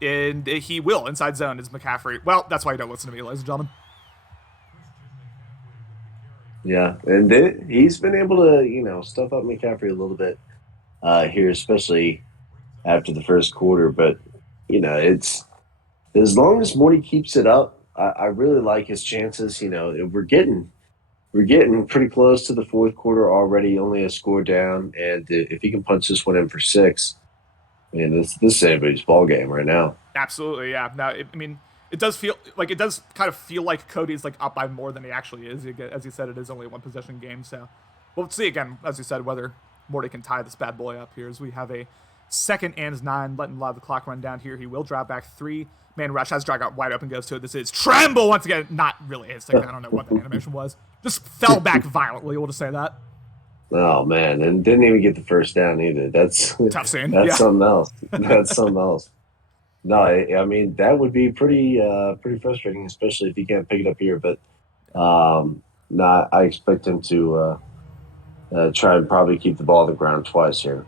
he will. Inside zone is McCaffrey. Well, that's why you don't listen to me, ladies and gentlemen. Yeah, and he's been able to, stuff up McCaffrey a little bit here, especially after the first quarter. But, it's As long as Morty keeps it up, I really like his chances. We're getting pretty close to the fourth quarter already, only a score down, and if he can punch this one in for six, man, this is anybody's ball game right now. Absolutely, yeah. Now, I mean, it does kind of feel like Cody's like up by more than he actually is. As you said, it is only a one possession game, so we'll see again, as you said, whether Morty can tie this bad boy up here. As we have a 2nd and 9, letting a lot of the clock run down here. He will drop back 3-man rush. Has drag out wide open, goes to it. This is Tremble once again. Not really his thing. I don't know what the animation was. Just fell back violently. We'll just say that. Oh man, and didn't even get the first down either. That's Tough scene. that's Yeah. something else. That's something else. No, I mean that would be pretty frustrating, especially if he can't pick it up here. But no, I expect him to try and probably keep the ball on the ground twice here.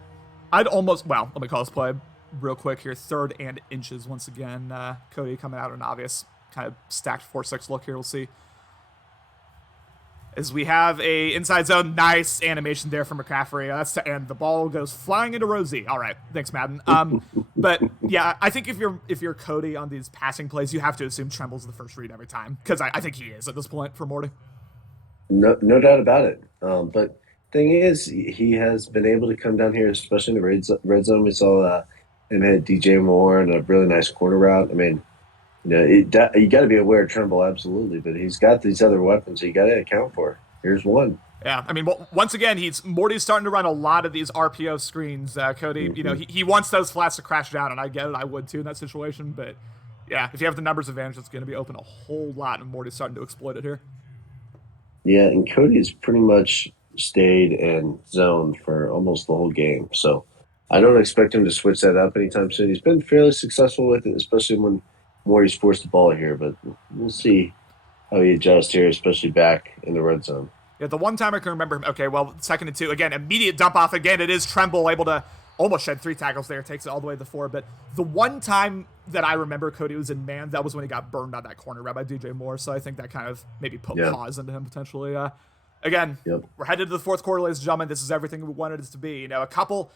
Let me call this play real quick here. 3rd and inches once again. Cody coming out an obvious kind of stacked 4-6 look here. We'll see. As we have a inside zone, nice animation there from McCaffrey. And the ball goes flying into Rosie. All right, thanks, Madden. But yeah, I think if you're Cody on these passing plays, you have to assume Tremble's the first read every time, because I think he is at this point for Morty. No doubt about it. But thing is, he has been able to come down here, especially in the red zone. We saw him hit DJ Moore and a really nice corner route. I mean, you got to be aware of Tremble, absolutely, but he's got these other weapons you got to account for. Here's one. Yeah, I mean, once again, Morty's starting to run a lot of these RPO screens. Cody, Mm-hmm. He wants those flats to crash down, and I get it. I would too in that situation, but yeah, if you have the numbers advantage, it's going to be open a whole lot, and Morty's starting to exploit it here. Yeah, and Cody's pretty much stayed in zone for almost the whole game, so I don't expect him to switch that up anytime soon. He's been fairly successful with it, especially when Morty's forced the ball here, but we'll see how he adjusts here, especially back in the red zone. Yeah, the one time I can remember him. Okay, well, 2nd and 2. Again, immediate dump off. Again, it is Tremble able to almost shed 3 tackles there. Takes it all the way to the 4. But the one time that I remember Cody was in man, that was when he got burned on that corner route by DJ Moore. So I think that kind of maybe put pause into him potentially. Again, we're headed to the 4th quarter, ladies and gentlemen. This is everything we wanted it to be. A couple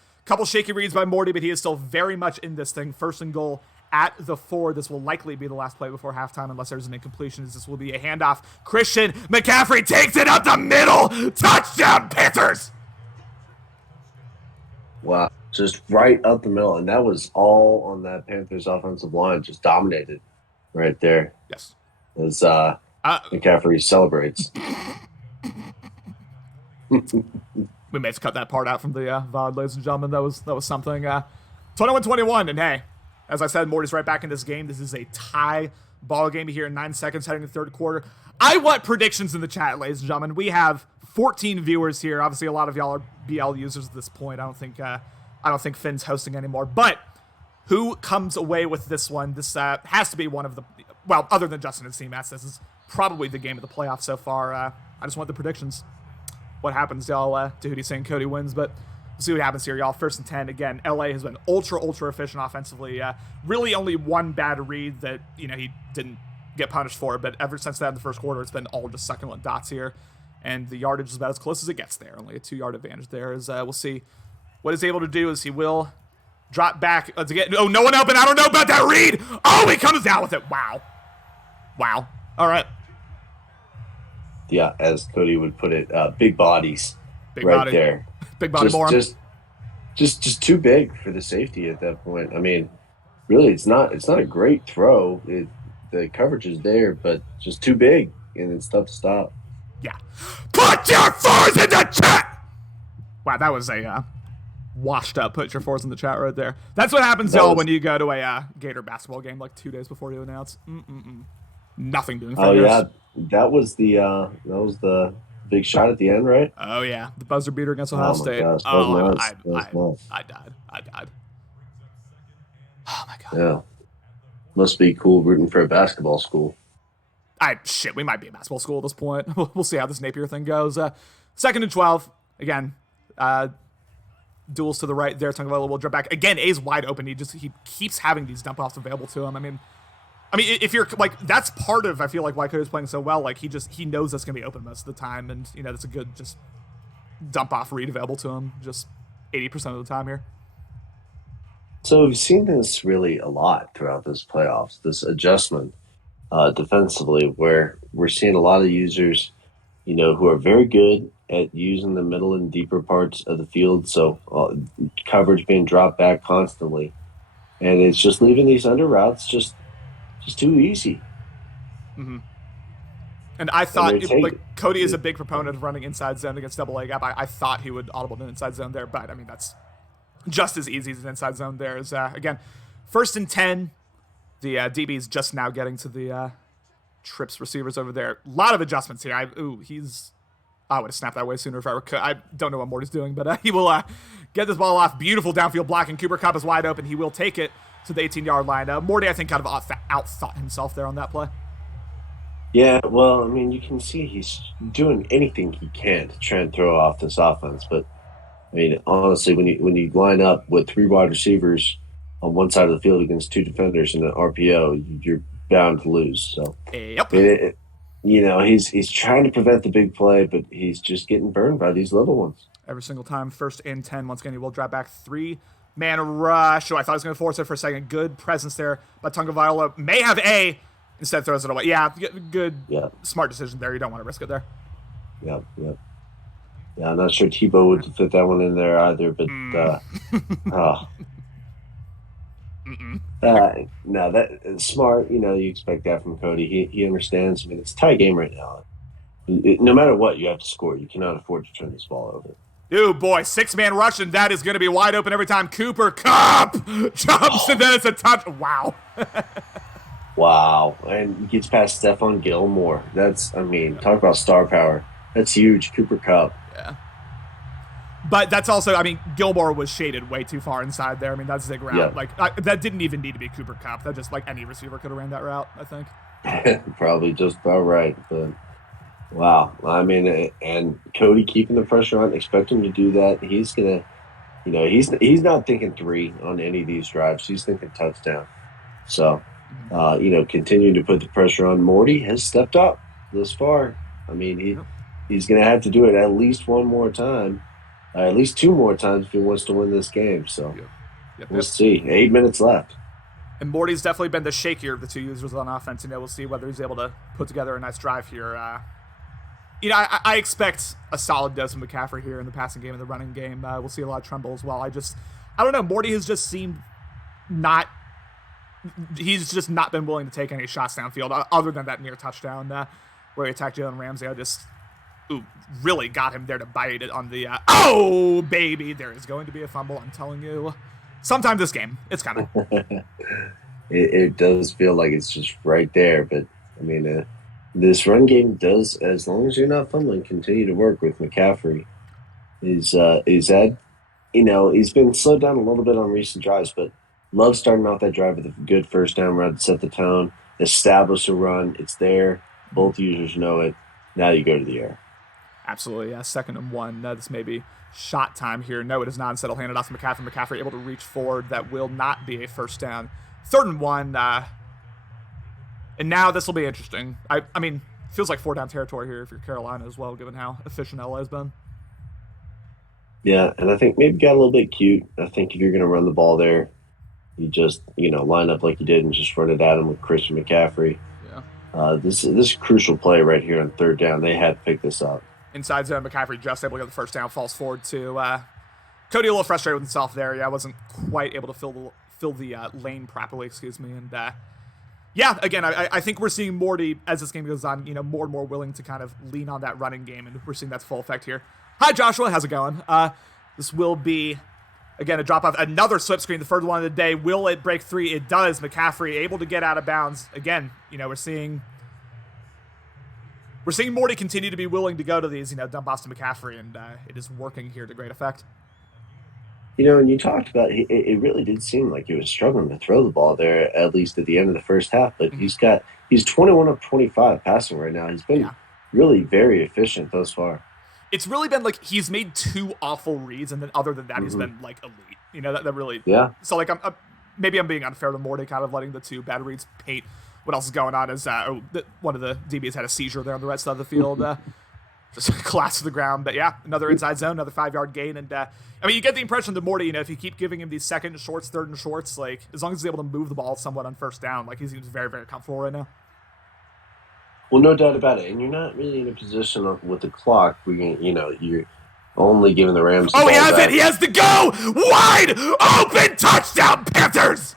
shaky reads by Morty, but he is still very much in this thing. 1st and goal at the 4. This will likely be the last play before halftime unless there's an incompletion, as this will be a handoff. Christian McCaffrey takes it up the middle. Touchdown, Panthers! Wow, just right up the middle. And that was all on that Panthers offensive line, just dominated right there. Yes. As McCaffrey celebrates. We may have to cut that part out from the VOD, ladies and gentlemen. That was something. 21-21, and hey, as I said, Morty's right back in this game. This is a tie ball game here in 9 seconds heading to the 3rd quarter. I want predictions in the chat, ladies and gentlemen. We have 14 viewers here. Obviously, a lot of y'all are BL users at this point. I don't think Finn's hosting anymore. But who comes away with this one? This has to be one of the, well, other than Justin and CMAS, this is probably the game of the playoffs so far. I just want the predictions. What happens, y'all? Tahuti's saying Cody wins, but we'll see what happens here, y'all. 1st and 10. Again, LA has been ultra efficient offensively. Really only one bad read that, he didn't get punished for, but ever since that in the 1st quarter, it's been all just succulent dots here. And the yardage is about as close as it gets there. Only a 2-yard advantage there. As we'll see what he's able to do is he will drop back. Oh, no one open. I don't know about that read. Oh, he comes down with it. Wow. All right. Yeah, as Cody would put it, big bodies Big right body. there. Big body more. Just too big for the safety at that point. I mean, really, it's not a great throw. The coverage is there, but just too big, and it's tough to stop. Yeah. Put your fours in the chat! Wow, that was a washed up put your fours in the chat right there. That's what happens, y'all, when you go to a Gator basketball game like 2 days before you announce. Nothing doing fingers. Oh, yeah. That was the big shot at the end, right? Oh, yeah. The buzzer beater against Ohio State. Gosh, I died. Oh, my God. Yeah. Must be cool rooting for a basketball school. We might be a basketball school at this point. We'll see how this Napier thing goes. 2nd and 12. Again, duels to the right there. Tagovailoa will drop back. Again, A's wide open. He keeps having these dump offs available to him. I mean, if you're like, that's part of, I feel like, why Cody's playing so well. Like, he knows that's going to be open most of the time. And, that's a good just dump off read available to him just 80% of the time here. So we've seen this really a lot throughout this playoffs, this adjustment defensively, where we're seeing a lot of users, who are very good at using the middle and deeper parts of the field. So coverage being dropped back constantly, and it's just leaving these under routes just too easy. Mm-hmm. And I And thought, they're like, taking. Cody is a big proponent of running inside zone against double A gap. I thought he would audible an inside zone there, but I mean, that's just as easy as an inside zone there. Is, again, 1st and 10. The DB's just now getting to the trips receivers over there. A lot of adjustments here. I would have snapped that way sooner if I were. I don't know what Morty's doing, but he will get this ball off. Beautiful downfield blocking. Cooper Kupp is wide open. He will take it to the 18-yard line. Morty, I think, kind of outthought himself there on that play. Yeah, well, I mean, you can see he's doing anything he can to try and throw off this offense. But I mean, honestly, when you line up with 3 wide receivers on one side of the field against 2 defenders in an RPO, you're bound to lose. So, Yep. He's trying to prevent the big play, but he's just getting burned by these little ones. Every single time, 1st and 10. Once again, he will drop back 3-man rush. Oh, I thought he was going to force it for a second. Good presence there by Tagovailoa. May have A. Instead throws it away. Yeah, good, smart decision there. You don't want to risk it there. Yep. Yeah, I'm not sure Tebow would fit that one in there either, but no, that is smart. You expect that from Cody. He understands. I mean, it's a tie game right now. No matter what, you have to score. You cannot afford to turn this ball over. Ooh, boy, 6-man rush, and that is going to be wide open every time Cooper Kupp jumps, and then it's a touch. Wow. Wow. And he gets past Stephon Gilmore. Talk about star power. That's huge. Cooper Kupp. Yeah. But that's also, Gilmore was shaded way too far inside there. That's zig route. Yeah. That didn't even need to be Cooper Kupp. That just, any receiver could have ran that route, I think. Probably just about right. But, wow. And Cody keeping the pressure on, expect him to do that. He's going to, he's not thinking 3 on any of these drives. He's thinking touchdown. So, continue to put the pressure on. Morty has stepped up this far. He's going to have to do it at least one more time, at least 2 more times if he wants to win this game. So we'll see. 8 minutes left. And Morty's definitely been the shakier of the 2 users on offense, and we'll see whether he's able to put together a nice drive here. I expect a solid dose of McCaffrey here in the passing game and the running game. We'll see a lot of Tremble as well. I don't know. Morty has just seemed he's just not been willing to take any shots downfield other than that near touchdown where he attacked Jalen Ramsey. Really got him there to bite it on the oh baby, there is going to be a fumble. I'm telling you, sometime this game it's coming. It does feel like it's just right there, but this run game does, as long as you're not fumbling, continue to work with McCaffrey. He's been slowed down a little bit on recent drives, but love starting off that drive with a good first down run to set the tone, establish a run. It's there. Both users know it. Now you go to the air. Absolutely, yeah. 2nd and 1. This may be shot time here. No, it is not. Instead, he'll hand it off to McCaffrey. McCaffrey able to reach forward. That will not be a first down. 3rd and 1. And now this will be interesting. Feels like 4-down territory here if you're Carolina as well, given how efficient LA has been. Yeah, and I think maybe got a little bit cute. I think if you're going to run the ball there, you just, line up like you did and just run it at him with Christian McCaffrey. Yeah. This is a crucial play right here on 3rd down. They had to pick this up. Inside zone, McCaffrey just able to get the first down, falls forward to Cody, a little frustrated with himself there. Yeah, wasn't quite able to fill the lane properly, And again, I think we're seeing Morty, as this game goes on, more and more willing to kind of lean on that running game, and we're seeing that full effect here. Hi, Joshua. How's it going? This will be, again, a drop-off. Another slip screen, the 3rd one of the day. Will it break 3? It does. McCaffrey able to get out of bounds. Again, we're seeing Morty continue to be willing to go to these, dump off to McCaffrey, and it is working here to great effect. And you talked about it really did seem like he was struggling to throw the ball there, at least at the end of the first half. But he's 21 of 25 passing right now. He's been really very efficient thus far. It's really been he's made 2 awful reads, and then other than that, he's been elite. That really. Yeah. So maybe I'm being unfair to Morty, kind of letting the 2 bad reads paint what else is going on. Is one of the DBs had a seizure there on the right side of the field. just collapse to the ground. But yeah, another inside zone, another 5-yard gain. And I mean, you get the impression that Morty, if you keep giving him these second and shorts, third and shorts, like as long as he's able to move the ball somewhat on first down, like he seems very, very comfortable right now. Well, no doubt about it. And you're not really in a position with the clock where you're only giving the Rams. Oh, he has it! He has to go! Wide open touchdown, Panthers!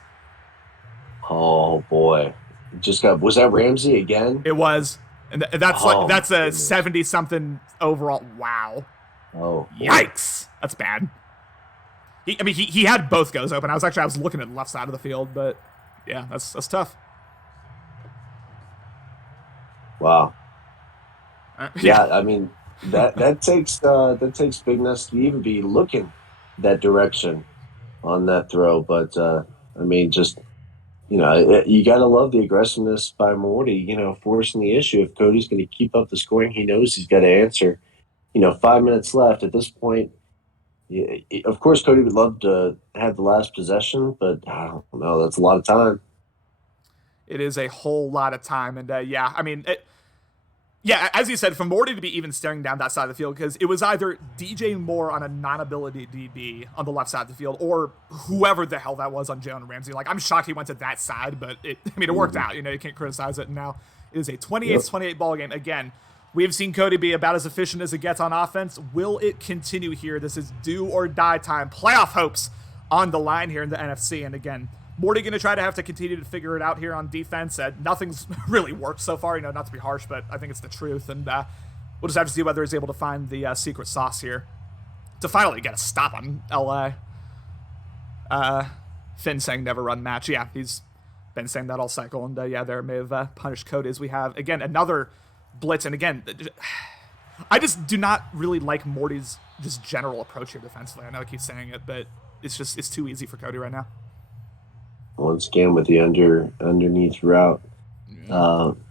Oh boy, was that Ramsey again? It was, and that's that's a 70-something overall. Wow. Oh, boy. Yikes! That's bad. He had both goes open. I was looking at the left side of the field, but yeah, that's tough. Wow. Yeah, I mean that takes bigness to even be looking that direction on that throw. But I mean, just you got to love the aggressiveness by Morty. Forcing the issue. If Cody's going to keep up the scoring, he knows he's got to answer. 5 minutes left at this point. Of course, Cody would love to have the last possession, but I don't know. That's a lot of time. It is a whole lot of time, and yeah, I mean, as you said, for Morty to be even staring down that side of the field, because it was either DJ Moore on a non-ability DB on the left side of the field, or whoever the hell that was on Jalen Ramsey. Like, I'm shocked he went to that side, but it worked out. You can't criticize it. And now it is a 28-28 ball game. Again, we have seen Cody be about as efficient as it gets on offense. Will it continue here? This is do or die time. Playoff hopes on the line here in the NFC. And again, Morty going to try to have to continue to figure it out here on defense. Nothing's really worked so far, not to be harsh, but I think it's the truth. And we'll just have to see whether he's able to find the secret sauce here to finally get a stop on LA. Finn saying never run match. Yeah, he's been saying that all cycle. And yeah, there may have punished Cody as we have, again, another blitz. And again, I just do not really like Morty's just general approach here defensively. I know I keep saying it, but it's too easy for Cody right now. Once again with the underneath route.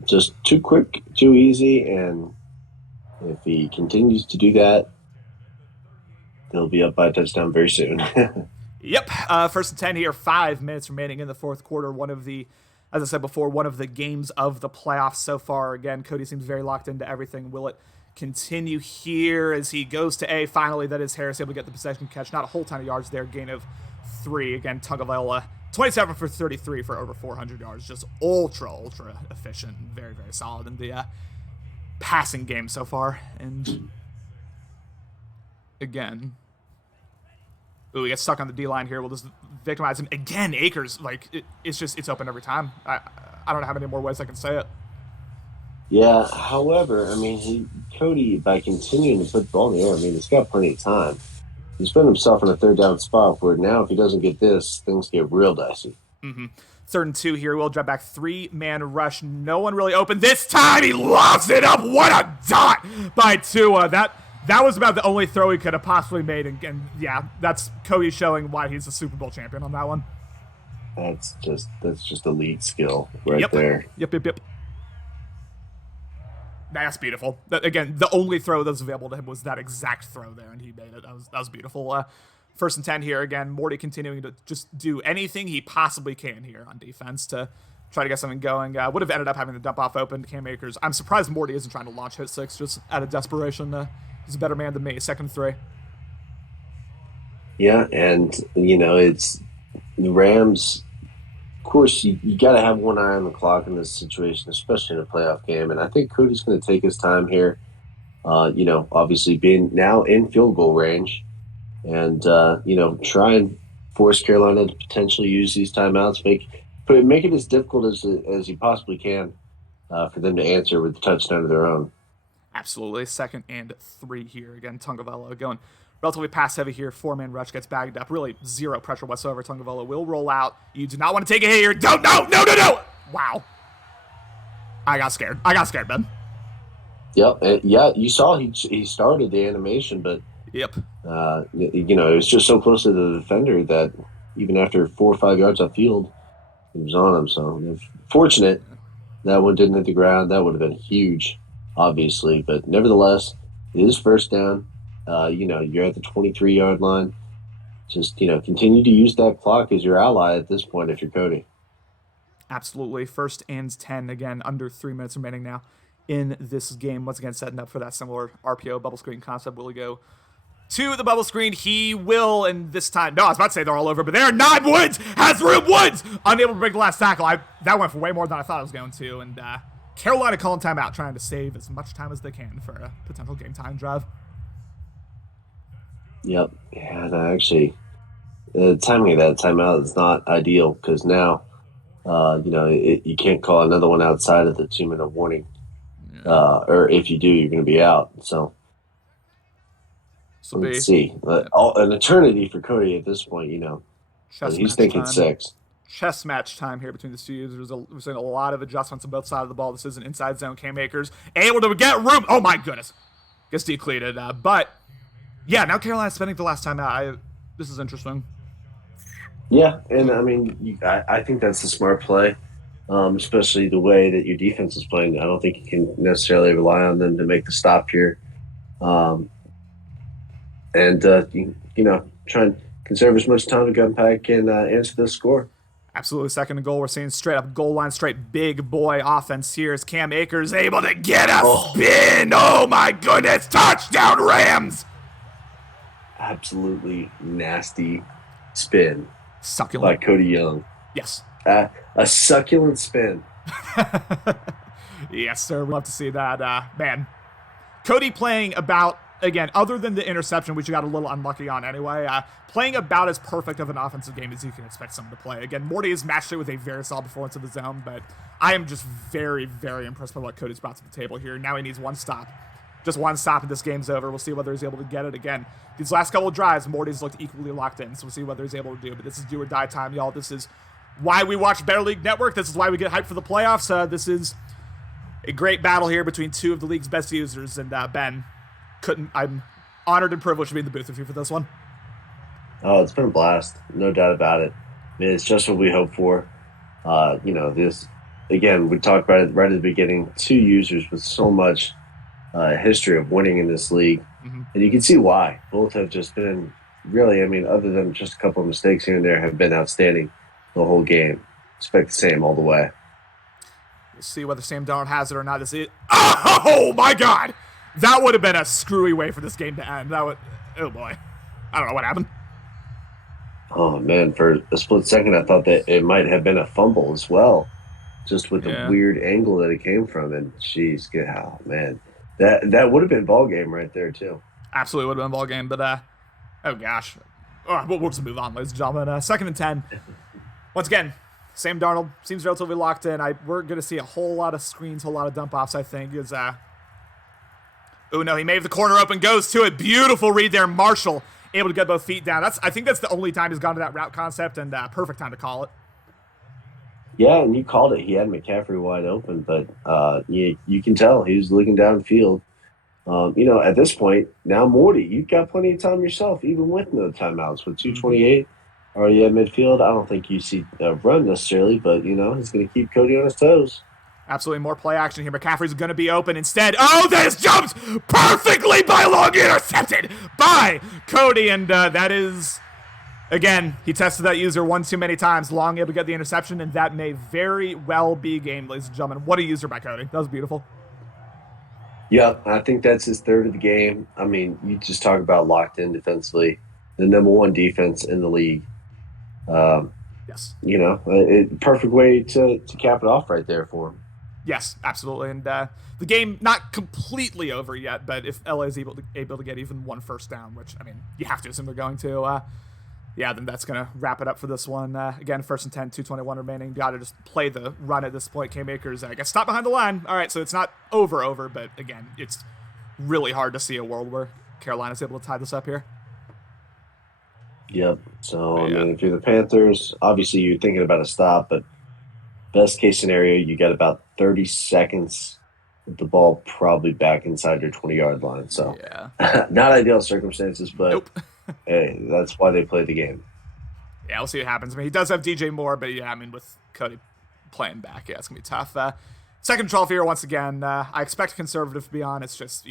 Just too quick, too easy, and if he continues to do that, they'll be up by a touchdown very soon. Yep. 1st and 10 here, 5 minutes remaining in the fourth quarter. As I said before, one of the games of the playoffs so far. Again, Cody seems very locked into everything. Will it continue here as he goes to A? Finally, that is Harris able to get the possession catch. Not a whole ton of yards there. Gain of 3. Again, Tagovailoa 27 for 33 for over 400 yards. Just ultra efficient. Very, very solid in the passing game so far. And again, we get stuck on the D-line here. We'll just victimize him. Again, Akers, it's open every time. I don't know how many more ways I can say it. Yeah, however, I mean, Cody, by continuing to put the ball in the air, I mean, he's got plenty of time. He's put himself in a 3rd down spot where now if he doesn't get this, things get real dicey. Mm-hmm. 3rd and 2 here. We'll drop back 3-man rush. No one really open. This time he lofts it up. What a dot by Tua. That was about the only throw he could have possibly made. And yeah, that's Cody showing why he's a Super Bowl champion on that one. That's just elite skill right there. Yep. That's beautiful. Again, the only throw that was available to him was that exact throw there, and he made it. That was beautiful. 1st and 10 here. Again, Morty continuing to just do anything he possibly can here on defense to try to get something going. Would have ended up having the dump off open to Cam Akers. I'm surprised Morty isn't trying to launch hit 6 just out of desperation. He's a better man than me. 2nd and 3. Yeah, and, it's the Rams. Of course, you got to have one eye on the clock in this situation, especially in a playoff game. And I think Cody's going to take his time here, obviously being now in field goal range and, try and force Carolina to potentially use these timeouts, make it as difficult as you possibly can for them to answer with the touchdown of their own. Absolutely. 2nd and 3 here. Again, Tagovailoa going relatively pass heavy here. 4-man rush gets bagged up. Really zero pressure whatsoever. Tagovailoa will roll out. You do not want to take a hit here. Don't. No. Wow. I got scared, man. Yep. Yeah, you saw he started the animation, but yep. It was just so close to the defender that even after 4 or 5 yards upfield, he was on him. So fortunate that one didn't hit the ground. That would have been huge, obviously. But nevertheless, it is 1st down. You're at the 23-yard line. Just, continue to use that clock as your ally at this point if you're Cody. Absolutely. 1st and 10, again, under 3 minutes remaining now in this game. Once again, setting up for that similar RPO bubble screen concept. Will he go to the bubble screen? He will, and this time, no, I was about to say they're all over, but they're not. Woods has room. Woods unable to break the last tackle. That went for way more than I thought it was going to, and Carolina calling timeout, trying to save as much time as they can for a potential game time drive. Yep. Yeah, no, actually, the timing of that timeout is not ideal because now, you can't call another one outside of the 2-minute warning. Or if you do, you're going to be out. So let's see. An eternity for Cody at this point, he's thinking time. 6. Chess match time here between the two users. We're seeing a lot of adjustments on both sides of the ball. This is an inside zone. Cam Akers able to get room. Oh, my goodness. Gets decleated. But, yeah, now Carolina's spending the last time out. This is interesting. Yeah, and, I think that's a smart play, especially the way that your defense is playing. I don't think you can necessarily rely on them to make the stop here. Try and conserve as much time to come back and answer the score. Absolutely. Second and goal. We're seeing straight up goal line, straight big boy offense here as Cam Akers able to get a spin. Oh, my goodness. Touchdown, Rams. Absolutely nasty spin. Succulent. By Cody Young. Yes. A succulent spin. Yes, sir. We'd love to see that. Man, Cody playing about, again, other than the interception, which you got a little unlucky on anyway, playing about as perfect of an offensive game as you can expect someone to play. Again, Morty has matched it with a very solid performance in the zone, but I am just very, very impressed by what Cody's brought to the table here. Now he needs one stop. Just one stop and this game's over. We'll see whether he's able to get it again. These last couple of drives, Morty's looked equally locked in, so we'll see whether he's able to do it. But this is do or die time, y'all. This is why we watch Better League Network. This is why we get hyped for the playoffs. This is a great battle here between two of the league's best users, and Ben, I'm honored and privileged to be in the booth with you for this one. Oh, it's been a blast. No doubt about it. I mean, it's just what we hope for. This, again, we talked about it right at the beginning, two users with so much history of winning in this league. Mm-hmm. And you can see why. Both have just been really, other than just a couple of mistakes here and there, have been outstanding the whole game. Expect the same all the way. We'll see whether Sam Darnold has it or not. Oh, my God! That would have been a screwy way for this game to end. Oh, boy. I don't know what happened. Oh, man. For a split second, I thought that it might have been a fumble as well, just with the weird angle that it came from. And, jeez, oh, man. That would have been ball game right there, too. Absolutely would have been ball game. But, oh, gosh. We'll just move on, ladies and gentlemen. 2nd and 10. Once again, Sam Darnold seems relatively locked in. We're going to see a whole lot of screens, a whole lot of dump-offs, I think. Oh, no, he made the corner open, goes to it. Beautiful read there. Marshall able to get both feet down. I think that's the only time he's gone to that route concept, and perfect time to call it. Yeah, and you called it. He had McCaffrey wide open, but you can tell he was looking downfield. At this point, now Morty, you've got plenty of time yourself, even with no timeouts. With 2:28 already at midfield, I don't think you see a run necessarily, but, he's going to keep Cody on his toes. Absolutely more play action here. McCaffrey's going to be open instead. Oh, this jumps perfectly by Long, intercepted by Cody, and that is... Again, he tested that user one too many times. Long able to get the interception, and that may very well be game, ladies and gentlemen. What a user by Cody. That was beautiful. Yeah, I think that's his third of the game. You just talk about locked in defensively. The number one defense in the league. Yes. Perfect way to cap it off right there for him. Yes, absolutely. And the game not completely over yet, but if LA is able to get even one first down, which, you have to assume they're going to, then that's going to wrap it up for this one. Again, 1st and 10, 2:21 remaining. Got to just play the run at this point. Cam Akers gets stopped behind the line. All right, so it's not over, but again, it's really hard to see a world where Carolina's able to tie this up here. Yep. So, if you're the Panthers, obviously you're thinking about a stop, but best case scenario, you got about 30 seconds with the ball probably back inside your 20-yard line. So, not ideal circumstances, but nope. Hey, that's why they play the game. Yeah, we'll see what happens. He does have DJ Moore, but with Cody playing back, it's going to be tough. 2nd 12 here once again. I expect conservative to be on. It's just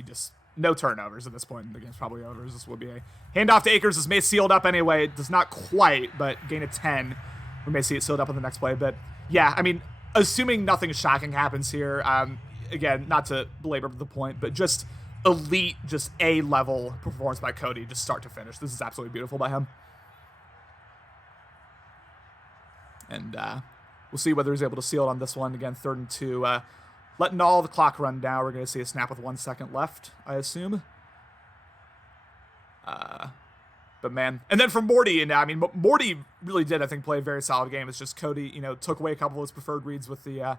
no turnovers at this point. The game's probably over. This will be a handoff to Akers. This may sealed up anyway. It does not quite, but gain of 10. We may see it sealed up on the next play. But, assuming nothing shocking happens here, again, not to belabor the point, but just elite, just A-level performance by Cody, just start to finish. This is absolutely beautiful by him. And we'll see whether he's able to seal it on this one. Again, 3rd and 2. Letting all the clock run down. We're going to see a snap with 1 second left, I assume. But man, and then for Morty, and I mean, Morty really did, I think, play a very solid game. It's just Cody, took away a couple of his preferred reads with the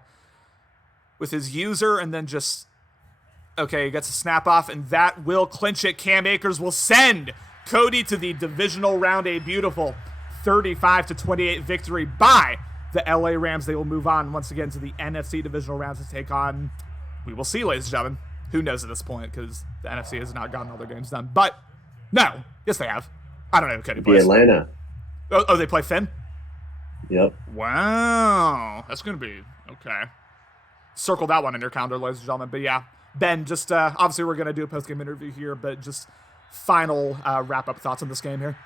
with his user, and then just he gets a snap off, and that will clinch it. Cam Akers will send Cody to the divisional round, a beautiful 35-28 victory by the LA Rams. They will move on once again to the NFC divisional round to take on. We will see, ladies and gentlemen. Who knows at this point, because the NFC has not gotten all their games done, but. No. Yes, they have. I don't know who Cody plays. Atlanta. Oh, they play Finn? Yep. Wow. That's going to be okay. Circle that one in your calendar, ladies and gentlemen. But yeah, Ben, just obviously we're going to do a post-game interview here, but just final wrap-up thoughts on this game here.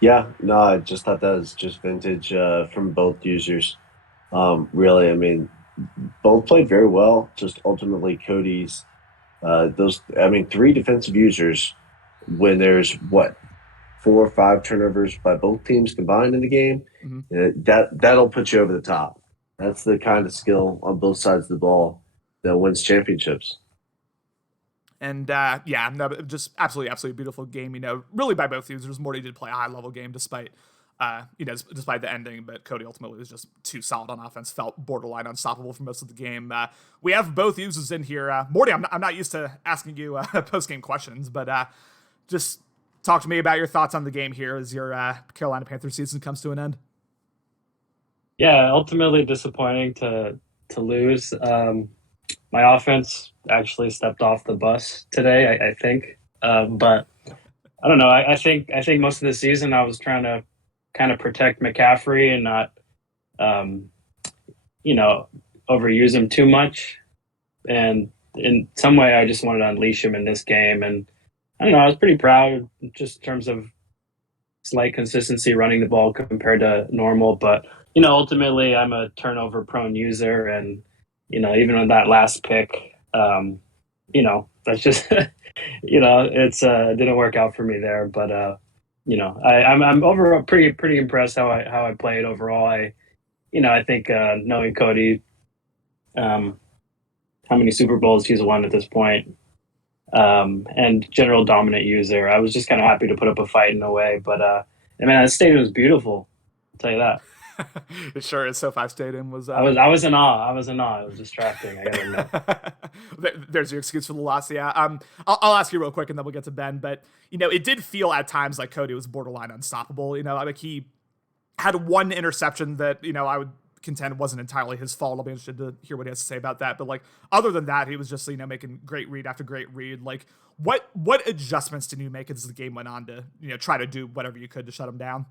Yeah, no, I just thought that was just vintage from both users. Really, I mean, both played very well. Just ultimately Cody's, 3 defensive users when there's 4 or 5 turnovers by both teams combined in the game, that'll put you over the top. That's the kind of skill on both sides of the ball that wins championships. And just absolutely beautiful game. Really by both users. Morty did play a high level game despite despite the ending, but Cody ultimately was just too solid on offense. Felt borderline unstoppable for most of the game. We have both users in here. Morty, I'm not used to asking you post game questions, but just talk to me about your thoughts on the game here as your Carolina Panthers season comes to an end. Yeah, ultimately disappointing to lose. My offense actually stepped off the bus today, I think. But I don't know. I think most of the season I was trying to kind of protect McCaffrey and not, overuse him too much. And in some way, I just wanted to unleash him in this game. And I don't know, I was pretty proud just in terms of slight consistency running the ball compared to normal. But, ultimately I'm a turnover prone user. And, even on that last pick, that's just, it's didn't work out for me there. But, I'm overall pretty impressed how I played overall. I think knowing Cody, how many Super Bowls he's won at this point, and general dominant user, I was just kind of happy to put up a fight in a way. But the stadium was beautiful. I'll tell you that. It sure is. SoFi Stadium was. I was in awe. It was distracting. I gotta admit. There's your excuse for the loss. Yeah. I'll ask you real quick, and then we'll get to Ben. But it did feel at times like Cody was borderline unstoppable. He had one interception that I would contend wasn't entirely his fault. I'll be interested to hear what he has to say about that. But other than that, he was just making great read after great read. What adjustments did you make as the game went on to try to do whatever you could to shut him down?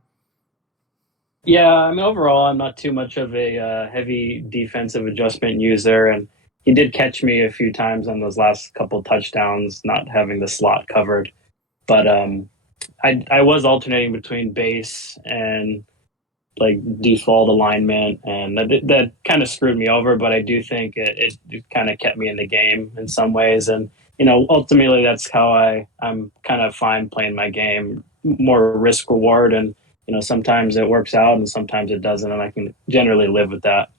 Yeah, overall, I'm not too much of a heavy defensive adjustment user, and he did catch me a few times on those last couple touchdowns, not having the slot covered. But I was alternating between base and default alignment, and that kind of screwed me over. But I do think it kind of kept me in the game in some ways, and ultimately that's how I'm kind of fine playing my game, more risk reward, and sometimes it works out and sometimes it doesn't, and I can generally live with that.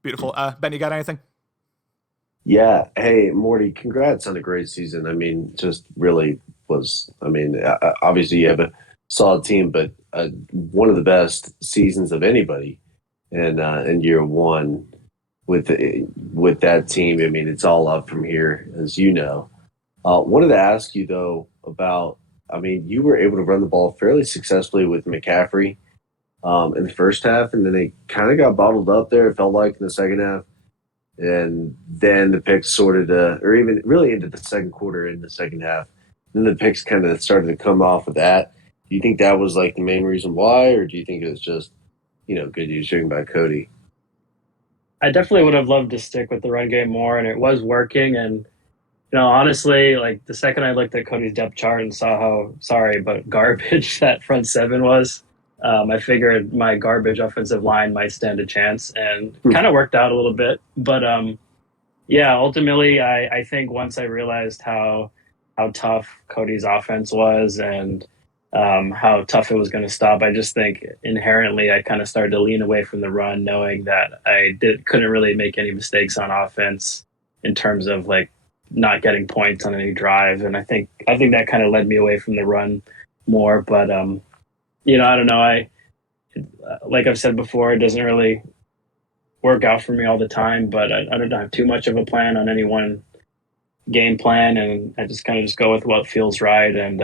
Beautiful. Ben, you got anything? Yeah. Hey, Morty, congrats on a great season. Just really was. Obviously you have a solid team, but one of the best seasons of anybody in year one with that team. It's all up from here, as you know. Wanted to ask you though about. You were able to run the ball fairly successfully with McCaffrey in the first half, and then they kind of got bottled up there, it felt like, in the second half. And then the picks sorted, or even really into the second quarter in the second half. Then the picks kind of started to come off of that. Do you think that was the main reason why, or do you think it was just, good using by Cody? I definitely would have loved to stick with the run game more, and it was working. And honestly, the second I looked at Cody's depth chart and saw how garbage that front seven was, I figured my garbage offensive line might stand a chance, and kind of worked out a little bit. But Yeah, ultimately, I think once I realized how tough Cody's offense was and how tough it was going to stop, I just think inherently I kind of started to lean away from the run, knowing that couldn't really make any mistakes on offense in terms of like not getting points on any drive, and I think that kind of led me away from the run more. But I don't know. I like I've said before, it doesn't really work out for me all the time, but I don't have too much of a plan on any one game plan, and I just kind of just go with what feels right. And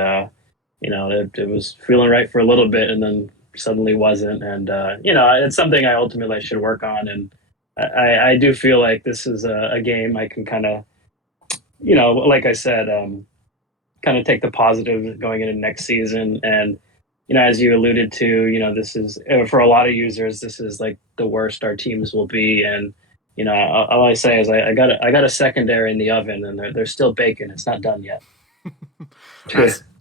it was feeling right for a little bit, and then suddenly wasn't. And it's something I ultimately should work on. And I do feel like this is a game I can kind of, like I said, kind of take the positives going into next season. And as you alluded to, this is for a lot of users, this is like the worst our teams will be. And all I say is I got a secondary in the oven, and they're still baking. It's not done yet.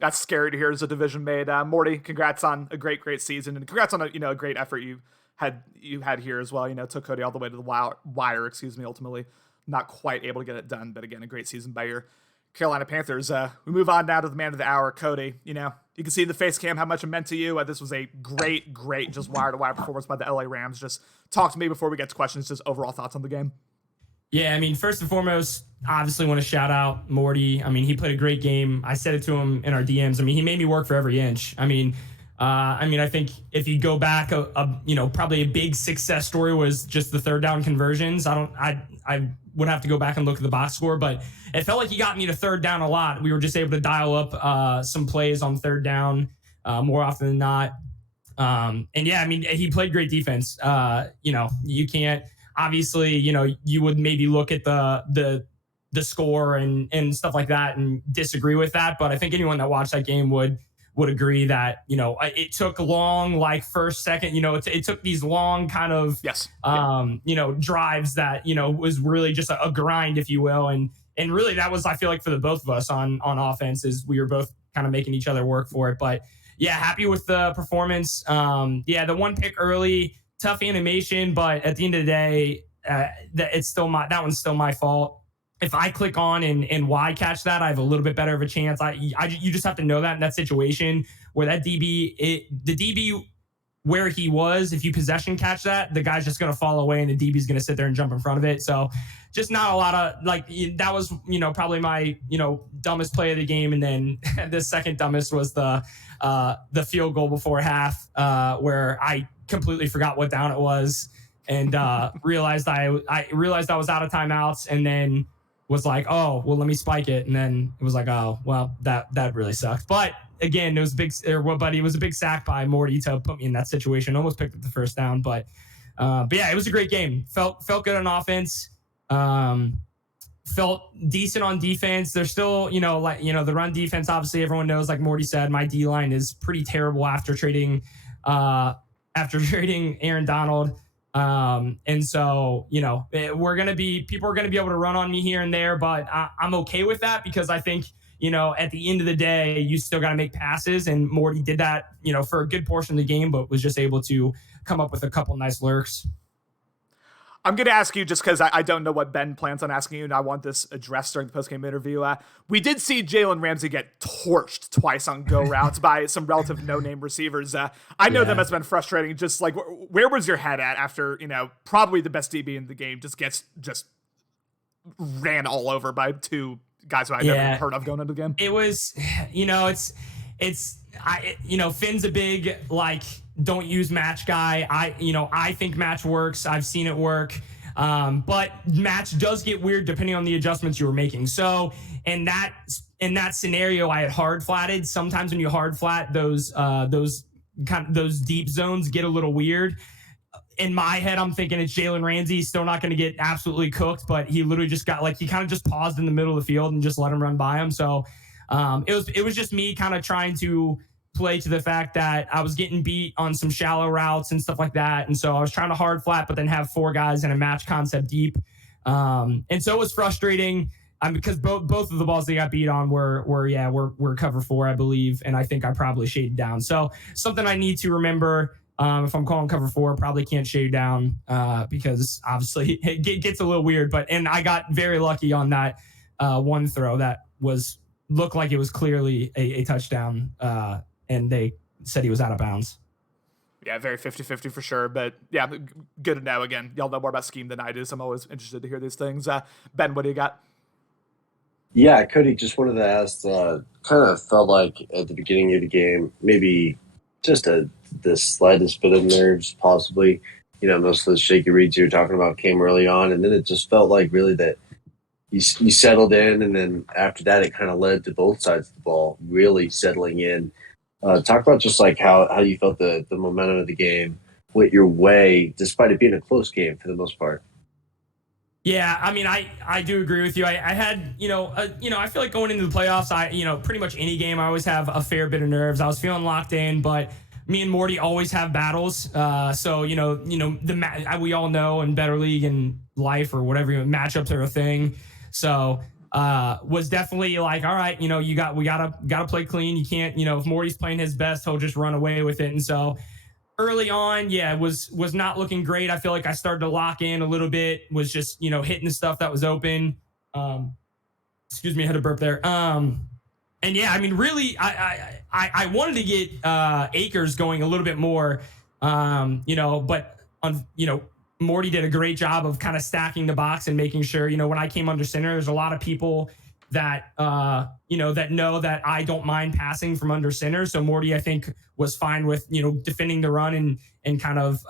That's scary to hear as a division mate. Morty, congrats on a great season, and congrats on a great effort you had here as well. Took Cody all the way to the wire. Ultimately not quite able to get it done, but again, a great season by your Carolina Panthers. We move on now to the man of the hour, Cody. You can see in the face cam how much it meant to you. This was a great, just wire-to-wire performance by the LA Rams. Just talk to me before we get to questions, just overall thoughts on the game. Yeah, I mean, first and foremost, obviously want to shout out Morty. I mean, he played a great game. I said it to him in our DMs. I mean, he made me work for every inch. I think if you go back, probably a big success story was just the third down conversions. I would have to go back and look at the box score, but it felt like he got me to third down a lot. We were just able to dial up some plays on third down more often than not. And yeah, I mean, he played great defense. You can't obviously, you would maybe look at the score and stuff like that and disagree with that, but I think anyone that watched that game would agree that it took long, like first, second, it took these long kind of drives that was really just a grind, if you will, and really that was, I feel like, for the both of us on offense, is we were both kind of making each other work for it. But yeah, happy with the performance. The one pick early, tough animation, but at the end of the day, that one's still my fault. If I click on and wide catch that, I have a little bit better of a chance. You just have to know that in that situation where that the DB where he was, if you possession catch that, the guy's just going to fall away and the DB is going to sit there and jump in front of it. So just not a lot of that was, probably my, dumbest play of the game. And then the second dumbest was the field goal before half where I completely forgot what down it was and realized I was out of timeouts, and then was like, oh, well, let me spike it. And then it was like, oh, well, that really sucked. But again, it was it was a big sack by Morty to put me in that situation. Almost picked up the first down, but yeah, it was a great game. Felt good on offense. Felt decent on defense. There's still, the run defense, obviously everyone knows, like Morty said, my D line is pretty terrible after trading Aaron Donald. And so, people are going to be able to run on me here and there, but I'm okay with that because I think, at the end of the day, you still got to make passes, and Morty did that, for a good portion of the game, but was just able to come up with a couple nice lurks. I'm going to ask you just because I don't know what Ben plans on asking you, and I want this addressed during the postgame interview. We did see Jalen Ramsey get torched twice on go routes by some relative no-name receivers. I know that must have been frustrating. Just like, where was your head at after, probably the best DB in the game gets ran all over by two guys who I've never heard of going into the game? It was, Finn's a big, don't use match guy. I think match works. I've seen it work. But match does get weird depending on the adjustments you were making. So in that scenario, I had hard flatted. Sometimes when you hard flat, those deep zones get a little weird. In my head, I'm thinking it's Jalen Ramsey. He's still not going to get absolutely cooked, but he literally just he kind of just paused in the middle of the field and just let him run by him. So it was just me kind of trying to play to the fact that I was getting beat on some shallow routes and stuff like that. And so I was trying to hard flat, but then have four guys in a match concept deep. And so it was frustrating because both of the balls they got beat on were cover four, I believe. And I think I probably shaded down. So something I need to remember If I'm calling cover 4, probably can't shade you down because obviously it gets a little weird. And I got very lucky on that one throw that looked like it was clearly a touchdown, and they said he was out of bounds. Yeah, very 50-50 for sure. But yeah, good to know. Again, y'all know more about scheme than I do, so I'm always interested to hear these things. Ben, what do you got? Yeah, Cody, just wanted to ask, kind of felt like at the beginning of the game, maybe just the slightest bit of nerves, possibly. Most of the shaky reads you were talking about came early on, and then it just felt like really that you settled in, and then after that, it kind of led to both sides of the ball really settling in. Talk about just like how you felt the momentum of the game went your way, despite it being a close game for the most part. Yeah, I mean, I do agree with you. I had, I feel like going into the playoffs, pretty much any game, I always have a fair bit of nerves. I was feeling locked in, but me and Morty always have battles. So, we all know in Better League and life or whatever, matchups are a thing. So, was definitely like, all right, we gotta play clean. You can't, if Morty's playing his best, he'll just run away with it. And so early on, yeah, it was not looking great. I feel like I started to lock in a little bit, was just, hitting the stuff that was open. Excuse me, I had a burp there. And yeah, I mean, really, I wanted to get Akers going a little bit more, but Morty did a great job of kind of stacking the box and making sure, when I came under center, there's a lot of people that, that know that I don't mind passing from under center. So Morty, I think, was fine with, defending the run and kind of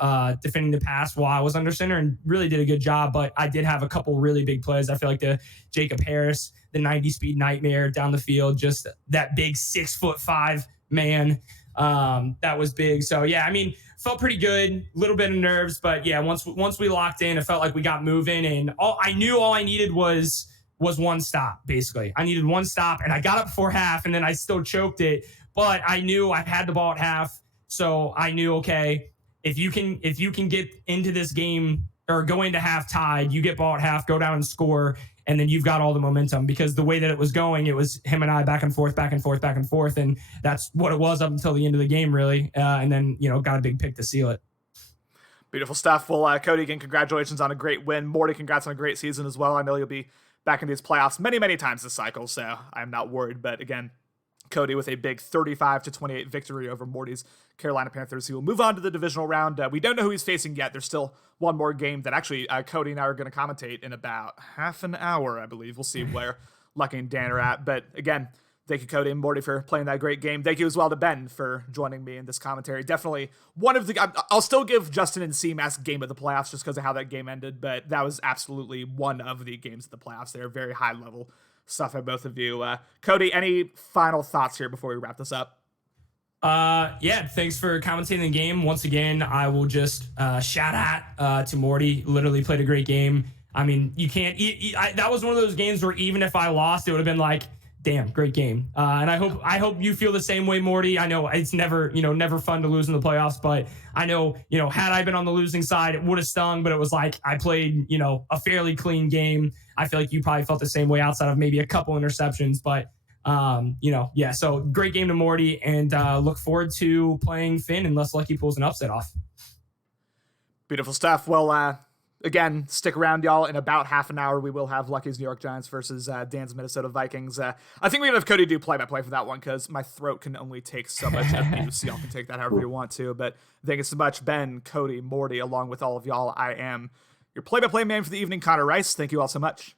defending the pass while I was under center, and really did a good job. But I did have a couple really big plays. I feel like the Jacob Harris, the 90 speed nightmare down the field, just that big 6'5" man. That was big. So yeah, I mean, felt pretty good, little bit of nerves, but yeah, once we locked in, it felt like we got moving, and all I needed was one stop. Basically, I needed one stop, and I got up before half, and then I still choked it, but I knew I had the ball at half. So I knew, okay, if you can get into this game or go into half tied, you get ball at half, go down and score, and then you've got all the momentum. Because the way that it was going, it was him and I back and forth, and that's what it was up until the end of the game, really. And then, got a big pick to seal it. Beautiful stuff. Well, Cody, again, congratulations on a great win. Morty, congrats on a great season as well. I know you'll be back in these playoffs many, many times this cycle, so I'm not worried. But again, Cody with a big 35-28 victory over Morty's Carolina Panthers. He will move on to the divisional round. We don't know who he's facing yet. There's still one more game that actually Cody and I are going to commentate in about half an hour, I believe. We'll see where Lucky and Dan are at. But again, thank you, Cody and Morty, for playing that great game. Thank you as well to Ben for joining me in this commentary. Definitely one of the... I'll still give Justin and C-Mask game of the playoffs just because of how that game ended, but that was absolutely one of the games of the playoffs. They're very high level stuff by both of you. Cody, any final thoughts here before we wrap this up? Yeah, thanks for commentating the game. Once again, I will just shout out to Morty. Literally played a great game. I mean, you can't... that was one of those games where even if I lost, it would have been like, damn, great game. And I hope you feel the same way, Morty. I know it's never fun to lose in the playoffs, but I know, had I been on the losing side, it would have stung, but it was like I played, a fairly clean game. I feel like you probably felt the same way outside of maybe a couple interceptions, but yeah, so great game to Morty, and look forward to playing Finn unless Lucky pulls an upset off. Beautiful stuff. Well, again, stick around, y'all. In about half an hour, we will have Lucky's New York Giants versus Dan's Minnesota Vikings. I think we're going to have Cody do play-by-play for that one because my throat can only take so much abuse. Y'all can take that however you want to. But thank you so much, Ben, Cody, Morty, along with all of y'all. I am your play-by-play man for the evening, Connor Rice. Thank you all so much.